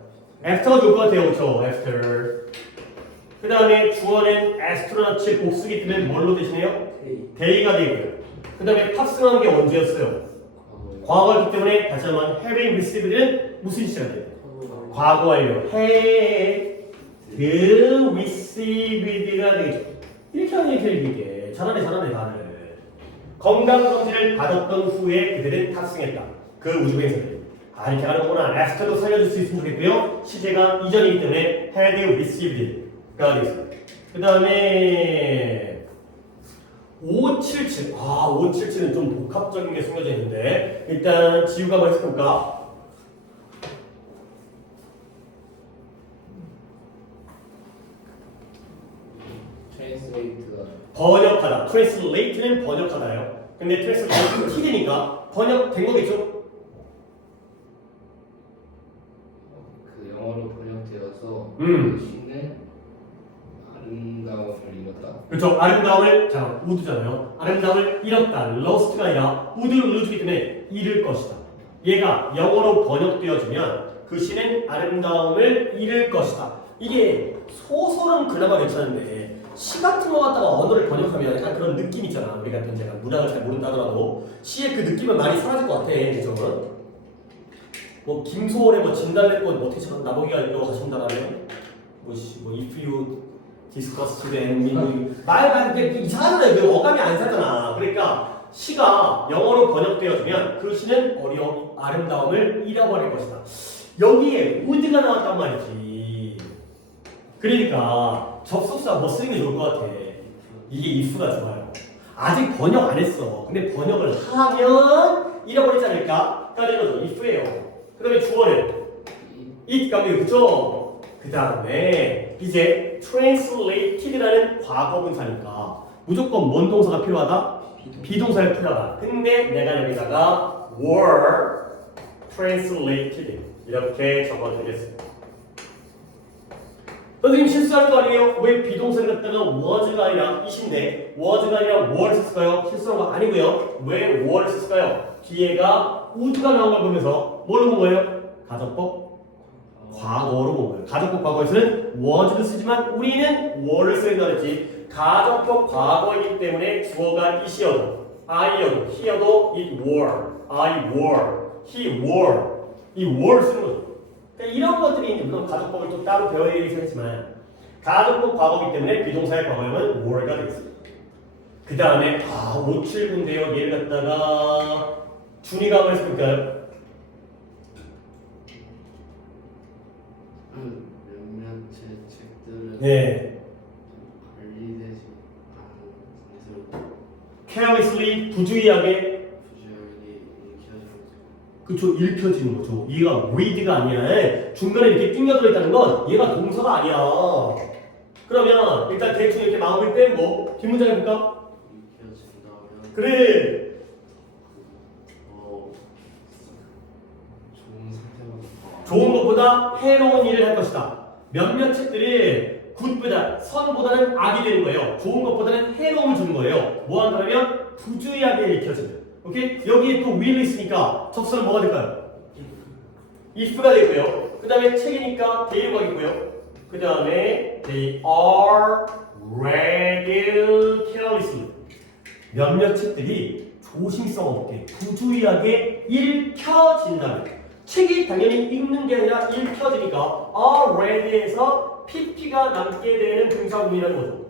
after가 좋을 것 같아요. 그렇죠? after. 그 다음에 주어는 astronaut의 복수기 때문에 뭘로 대신해요? day가 되고요. 그 다음에 탑승한 게 언제였어요? 과거이기 때문에 다시 한번 having received는 무슨 시간 돼요? 과거 완료. had received가 되겠죠. 이렇게 하는 이게 잘하네 다들. 건강검진을 받았던 후에 그들은 탑승했다. 그 우주행선을. 이렇게 하는구나. after도 살려줄 수 있으면 좋겠고요. 시제가 이전이기 때문에 had received가 되겠습니다. 그 다음에 577. 577은 좀 복합적인 게 숨겨져 있는데 일단 지우가 뭐 했을 겁니까? 트랜스레이트가 번역하다. translate는 번역하다요. 근데 translate T되니까 번역된 거겠죠? 그 영어로 번역되어서 음. 신은 아름다움을 잃었다. 그렇죠. 아름다움을 자 우드잖아요. 아름다움을 잃었다. lost가 아니라 would los기 때문에 잃을 것이다. 얘가 영어로 번역되어지면 그 시는 아름다움을 잃을 것이다. 이게 소설은 그나마 괜찮은데 시 같은 거 갖다가 언어를 번역하면 약간 그런 느낌 있잖아. 우리 같은 제가 문학을 잘 모른다 하더라도 시의 그 느낌은 많이 사라질 것 같아. 그죠? 뭐 김소월의 뭐 진달래꽃 뭐 어떻게 참 나보기가 이거 하신다라면 뭐 if you discuss them 말 이상하잖아요. 그 어감이 안 살잖아. 그러니까 시가 영어로 번역되어지면 그 시는 어려움, 아름다움을 잃어버릴 것이다. 여기에 would가 나왔단 말이지. 그러니까 접속사 뭐 쓰는 게 좋을 것 같아. 이게 if가 좋아요. 아직 번역 안 했어. 근데 번역을 하면 잃어버리지 않을까? 그러니까 이거죠. if예요. 그 다음에 주어는 it 가면 그쵸? 그 다음에 이제 translated라는 과거분사니까 무조건 뭔 동사가 필요하다? 비동사가 필요하다. 근데 내가 여기다가 were translated 이렇게 적어드리겠습니다. 선생님 실수한 거 아니에요? 왜 비동사를 갖다가 was가 아니라 is인데 was가 아니라 were를 썼을까요? 실수한 거 아니고요. 왜 were를 썼을까요? 뒤에가 would가 나온 걸 보면서 뭘로 본 거예요? 가정법 과거로 본 거예요. 가정법 과거에서는 was를 쓰지만 우리는 were를 쓰는다 그랬지. 가정법 과거이기 때문에 주어가 it이어도 I여도 he여도 it were, I were, he were 이 were 쓰는 거죠. 그러니까 이런 것들이 이제 물론 가정법을 또 따로 배워야 되겠지만 가정법 과거이기 때문에 비동사의 과거형은 were가 되겠습니다. 그 다음에 579인데요. 얘를 갖다가 준이가 한번 해볼까요? 몇몇 책들은 네. 관리되지 않은 carelessly 부주의하게 부지런히 읽혀져. 그쵸 읽혀지는 거죠. 얘가 read가 아니야. 중간에 이렇게 낑겨 들어있다는 건 얘가 동사가 아니야. 그러면 일단 대충 이렇게 마음을 빼고 뒷문장 해볼까? 읽혀진다면 그래. 좋은 상태가 좋은 것보다 해로운 일을 할 것이다. 몇몇 책들이 굿보다 선보다는 악이 되는 거예요. 좋은 것보다는 해로움을 주는 거예요. 뭐 한다면 부주의하게 읽혀지는. 오케이? 여기에 또 will 있으니까 접수는 뭐가 될까요? if가 되고요. 그 다음에 책이니까 they로 가겠고요. 그 다음에 they are read carelessly. 몇몇 책들이 조심성 없게 부주의하게 읽혀진다는 책이 당연히 읽는 게 아니라 읽혀지니까 are read에서 pp가 남게 되는 분사구문이라는 거죠.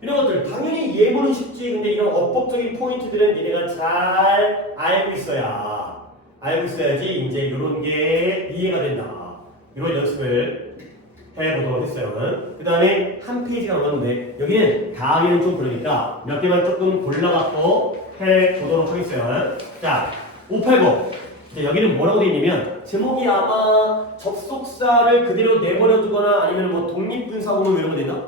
이런 것들 당연히 예문은 쉽지. 근데 이런 어법적인 포인트들은 니네가 잘 알고 있어야지 이제 이런 게 이해가 된다. 이런 연습을 해보도록 했어요. 그 다음에 한 페이지가 남았는데 여기는 다음에는 좀 그러니까 몇 개만 조금 골라갖고 해보도록 하겠어요. 자, 589. 여기는 뭐라고 되어 있냐면 제목이 아마 접속사를 그대로 내버려두거나 아니면 뭐 독립분사구문 이런 거 되나?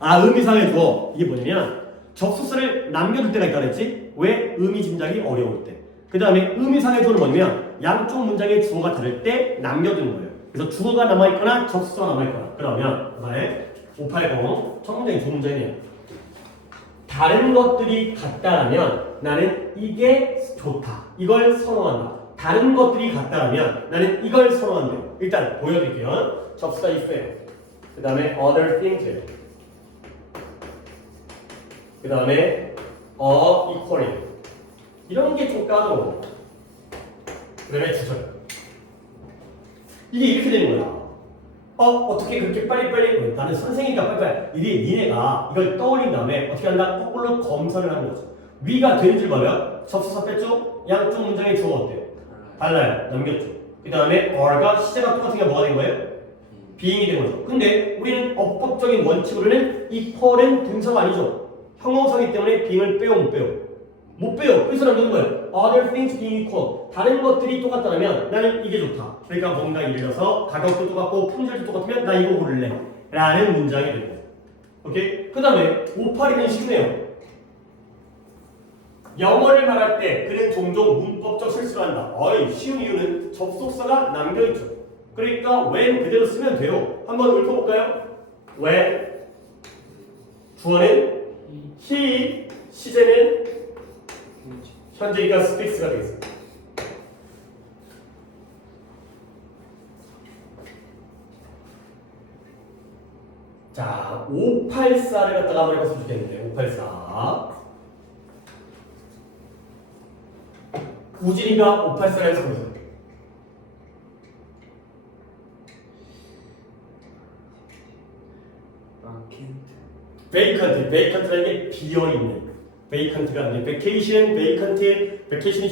의미상의 주어. 이게 뭐냐면 접속사를 남겨둘 때가 있다 그랬지? 왜? 의미 짐작이 어려울 때. 그 다음에 의미상의 주어는 뭐냐면 양쪽 문장의 주어가 다를 때 남겨두는 거예요. 그래서 주어가 남아있거나 접속사가 남아있거나. 그러면 그다음에 580 첫 문장이 두 문장이에요. 다른 것들이 같다라면 나는 이게 좋다. 이걸 선호한다. 다른 것들이 같다면 나는 이걸 선호한대요. 일단 보여드릴게요. 접수사 if예요. 그 다음에 other things예요. 그 다음에 equally 이런 게 좀 까다로워. 그 다음에 주절. 이게 이렇게 되는 거야. 어떻게 그렇게 빨리빨리 나는 선생이니까 빨리빨리 니네가 이걸 떠올린 다음에 어떻게 한다? 거꾸로 검사를 하는 거죠. 위가 되는 줄 봐요. 접수사 뺐죠? 양쪽 문장의 주어가 어때요? 달라요. 넘겼죠. 그 다음에 are가 시제가 똑같은 게 뭐가 된 거예요? being이 된 거죠. 근데 우리는 어법적인 원칙으로는 equal은 동사가 아니죠. 형용사이기 때문에 being을 빼요, 못 빼요? 못 빼요. 그래서 남기는 거예요. Other things being equal. 다른 것들이 똑같다면 나는 이게 좋다. 그러니까 뭔가 예를 들어서 가격도 똑같고 품질도 똑같으면 나 이거 고를래. 라는 문장이 되는 거예요. 오케이? 그 다음에 58이면 쉽네요. 영어를 말할 때 그는 종종 문법적 실수를 한다. 쉬운 이유는 접속사가 남겨있죠. 그러니까 when 그대로 쓰면 돼요. 한번 읊어볼까요? when 주어는 he, 시제는 현재니까 speaks가 되겠습니다. 자, 584를 갖다가 한번 해봤으면 좋겠는데 584 우진이가 584를 해서 보세요. 베이컨트라는 게 비어있는 베이컨트가 아니라 베케이션이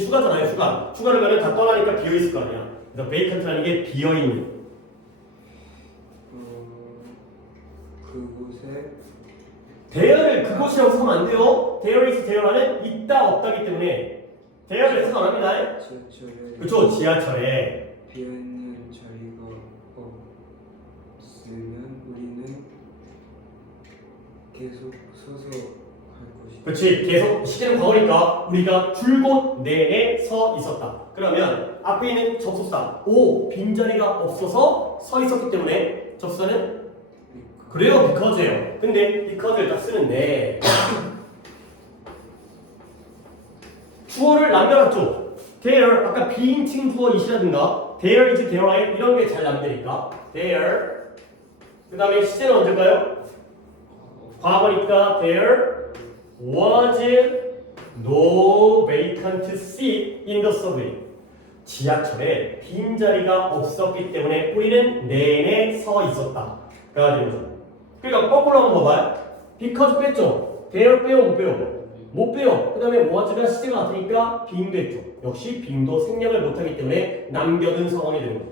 휴가잖아요. 휴가를 가면 다 떠나니까 비어있을 거 아니야. 그래서 베이컨트라는 게 비어있는 그곳에 대열을 그곳이라고 써서는 안 돼요. 대열은 있다 없다기 때문에 대열을 해서 안 합니다. 지하철에 그쵸, 지하철에 비어있는 자리가 없으면 우리는 계속 서서 갈 것이다. 그렇지, 계속 시제는 과거니까 우리가 줄곧 내에 서 있었다. 그러면 앞에 있는 접속사 빈자리가 없어서 서 있었기 때문에 접속사는 그래요, because예요. 근데 because를 딱 쓰는데 주어를 남겨놨죠. there 아까 비인칭 주어 이시라든가 there is there are 이런 게 잘 남되니까 there 그 다음에 시제는 언제일까요? 과거니까 there was no vacant seat in the subway. 지하철에 빈자리가 없었기 때문에 우리는 내내 서 있었다. 가 되는 거죠. 그러니까 거꾸로 한번 봐봐요. because 뺐죠. there 빼요, 못 빼요? 못 빼요. 그 다음에 was가 시제가 같으니까 being도 했죠. 역시 being도 생략을 못하기 때문에 남겨둔 상황이 되는 거죠.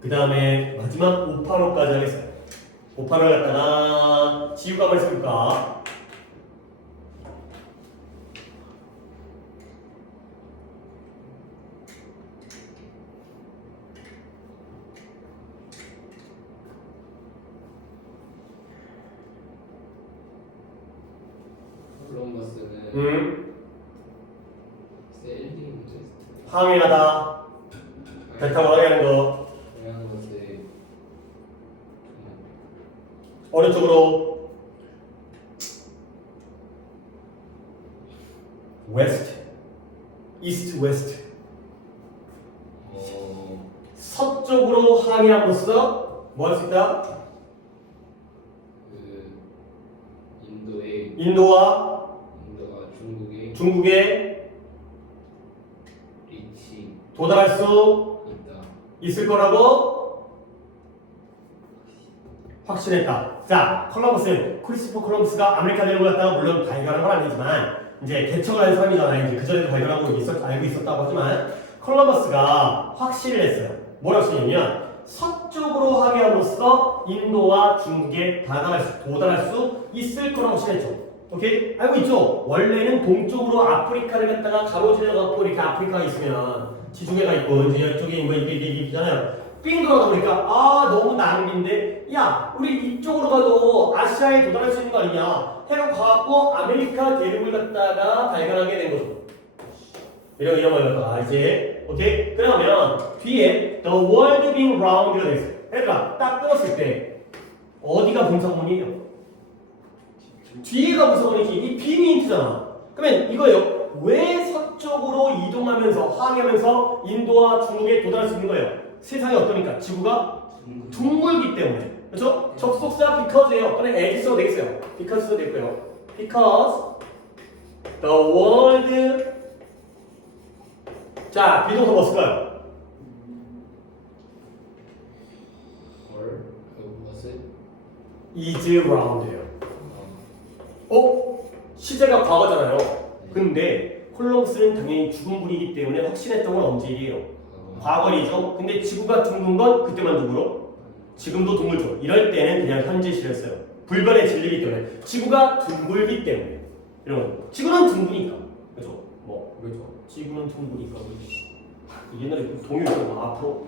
그 다음에 마지막 585까지 하겠어요. 585를 갖다가 지우가 한번 해볼까? 콜럼버스는 세일링 문제 항해하다 배 타고 항해하는 거 중요한 것들이 어느 쪽으로? 웨스트 이스트 웨스트 서쪽으로 항해함으로써 뭐 할 수 있다? 그 인도가 중국의 리치 도달할 수 있다. 있을 거라고 확신했다. 자, 콜럼버스는 크리스토퍼 콜럼버스가 아메리카 대륙을 갖다가 물론 발견한 건 아니지만 이제 개척을 한 사람이잖아요. 이제 그 전에도 발견하고 알고 있었다고 하지만 콜럼버스가 확신을 했어요. 뭐라고 쓰냐면 서쪽으로 항해함으로써 인도와 중국에 도달할 수 있을 거라고 확신했죠. 오케이? 알고 있죠? 원래는 동쪽으로 아프리카를 갖다가 가로질러 갖고 이렇게 아프리카가 있으면 지중해가 있고 이제 이쪽에 뭐 이게 있잖아요. 삥 돌아다 보니까 너무 낭비인데 야 우리 이쪽으로 가도 아시아에 도달할 수 있는 거 아니냐 해가 가갖고 아메리카 대륙을 갖다가 발견하게 된 거죠. 이런 거였다. 알지? 오케이? 그러면 뒤에 the world being round가 되어 있어요. 얘들아 딱 끊었을 때 어디가 분사구문이에요? 뒤에가 분사구문이지. 이 빔이 힌트잖아. 그러면 이거예요. 왜 북쪽으로 이동하면서 항해하면서 인도와 중국에 도달할 수 있는 거예요. 세상이 어떠니까? 지구가 둥글기 때문에. 그렇죠? 접속사 because예요. 또는 as 써도 되겠어요. because 써도 되고요. because the world 자, 비동사 뭐 쓸까요? 무엇을? is round예요. 시제가 과거잖아요. 근데 콜럼버스는 당연히 죽은 분이기 때문에 확신했던 건 언제 일이에요? 과거이죠. 근데 지구가 둥근 건 그때만 둥글어? 지금도 둥글죠. 이럴 때는 그냥 현재 시를 써요. 불변의 진리이기 때문에. 지구가 둥글기 때문에. 이런 거. 지구는 둥그니까. 그죠? 뭐, 그렇죠. 지구는 둥그니까. 옛날에 동요 있잖아. 앞으로.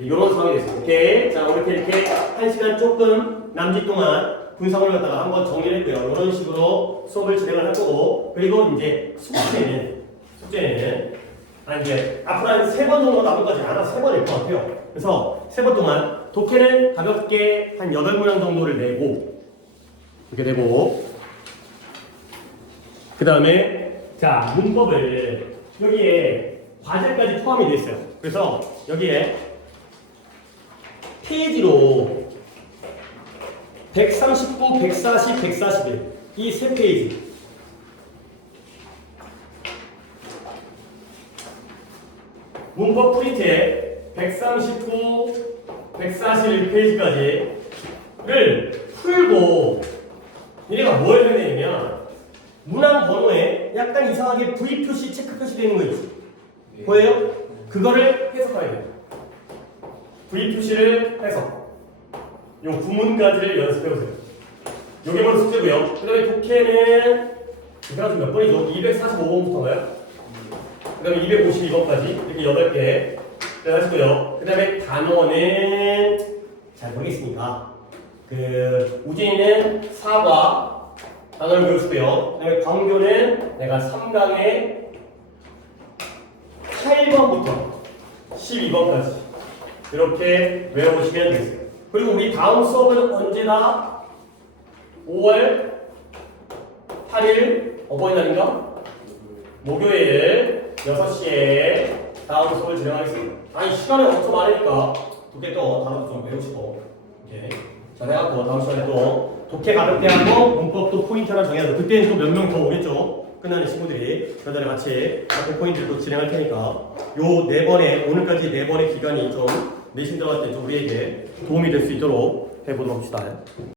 이런 상황이 됐어요. 오케이. 자, 이렇게 1시간 조금 남짓 동안 분석을 갖다가 한번 정리를 했고요. 이런 식으로 수업을 진행을 할 거고, 그리고 이제 숙제는 이제 앞으로 한 3번 정도 남은 거지 않아 3번일 것 같아요. 그래서 3번 동안 독해는 가볍게 한 8문항 정도를 내고, 이렇게 내고, 그 다음에 자 문법을 여기에 과제까지 포함이 되어 있어요. 그래서 여기에 페이지로 139, 140, 141 이 세 페이지 문법 프린트에 139, 141페이지까지를 풀고 얘네가 뭘 해야 되냐면 문항 번호에 약간 이상하게 V 표시, 체크 표시 되는 거 있지? 보여요? 그거를 해석해야 돼요. V 표시를 해석. 요 구문까지를 연습해보세요. 요게 바로 숙제고요. 그 다음에 독해는 제가 몇 번이죠? 245번부터인가요? 그 다음에 252번까지 이렇게 8개 하시고요. 그 다음에 단어는 잘 모르겠으니까 우진이는 사과 단어를 배우시고요. 그 다음에 광교는 내가 3강의 8번부터 12번까지 이렇게 외워보시면 되겠어요. 그리고 우리 다음 수업은 언제나 5월 8일 어버이날인가? 목요일 6시에 다음 수업을 진행하겠습니다. 아니 시간이 엄청 많으니까 독해 또 단어도 좀 배우시고 오케이. 자 해갖고 다음 시간에 또 독해 가볍게 하고 문법도 포인트 하나 정해서 그때는 또 몇 명 더 오겠죠. 끝나는 친구들이 그날에 같이 같은 포인트를 또 진행할 테니까 요 4번의 오늘까지 4번의 기간이 좀 내신 들어갈 때 좀 우리에게 도움이 될 수 있도록 해보도록 합시다.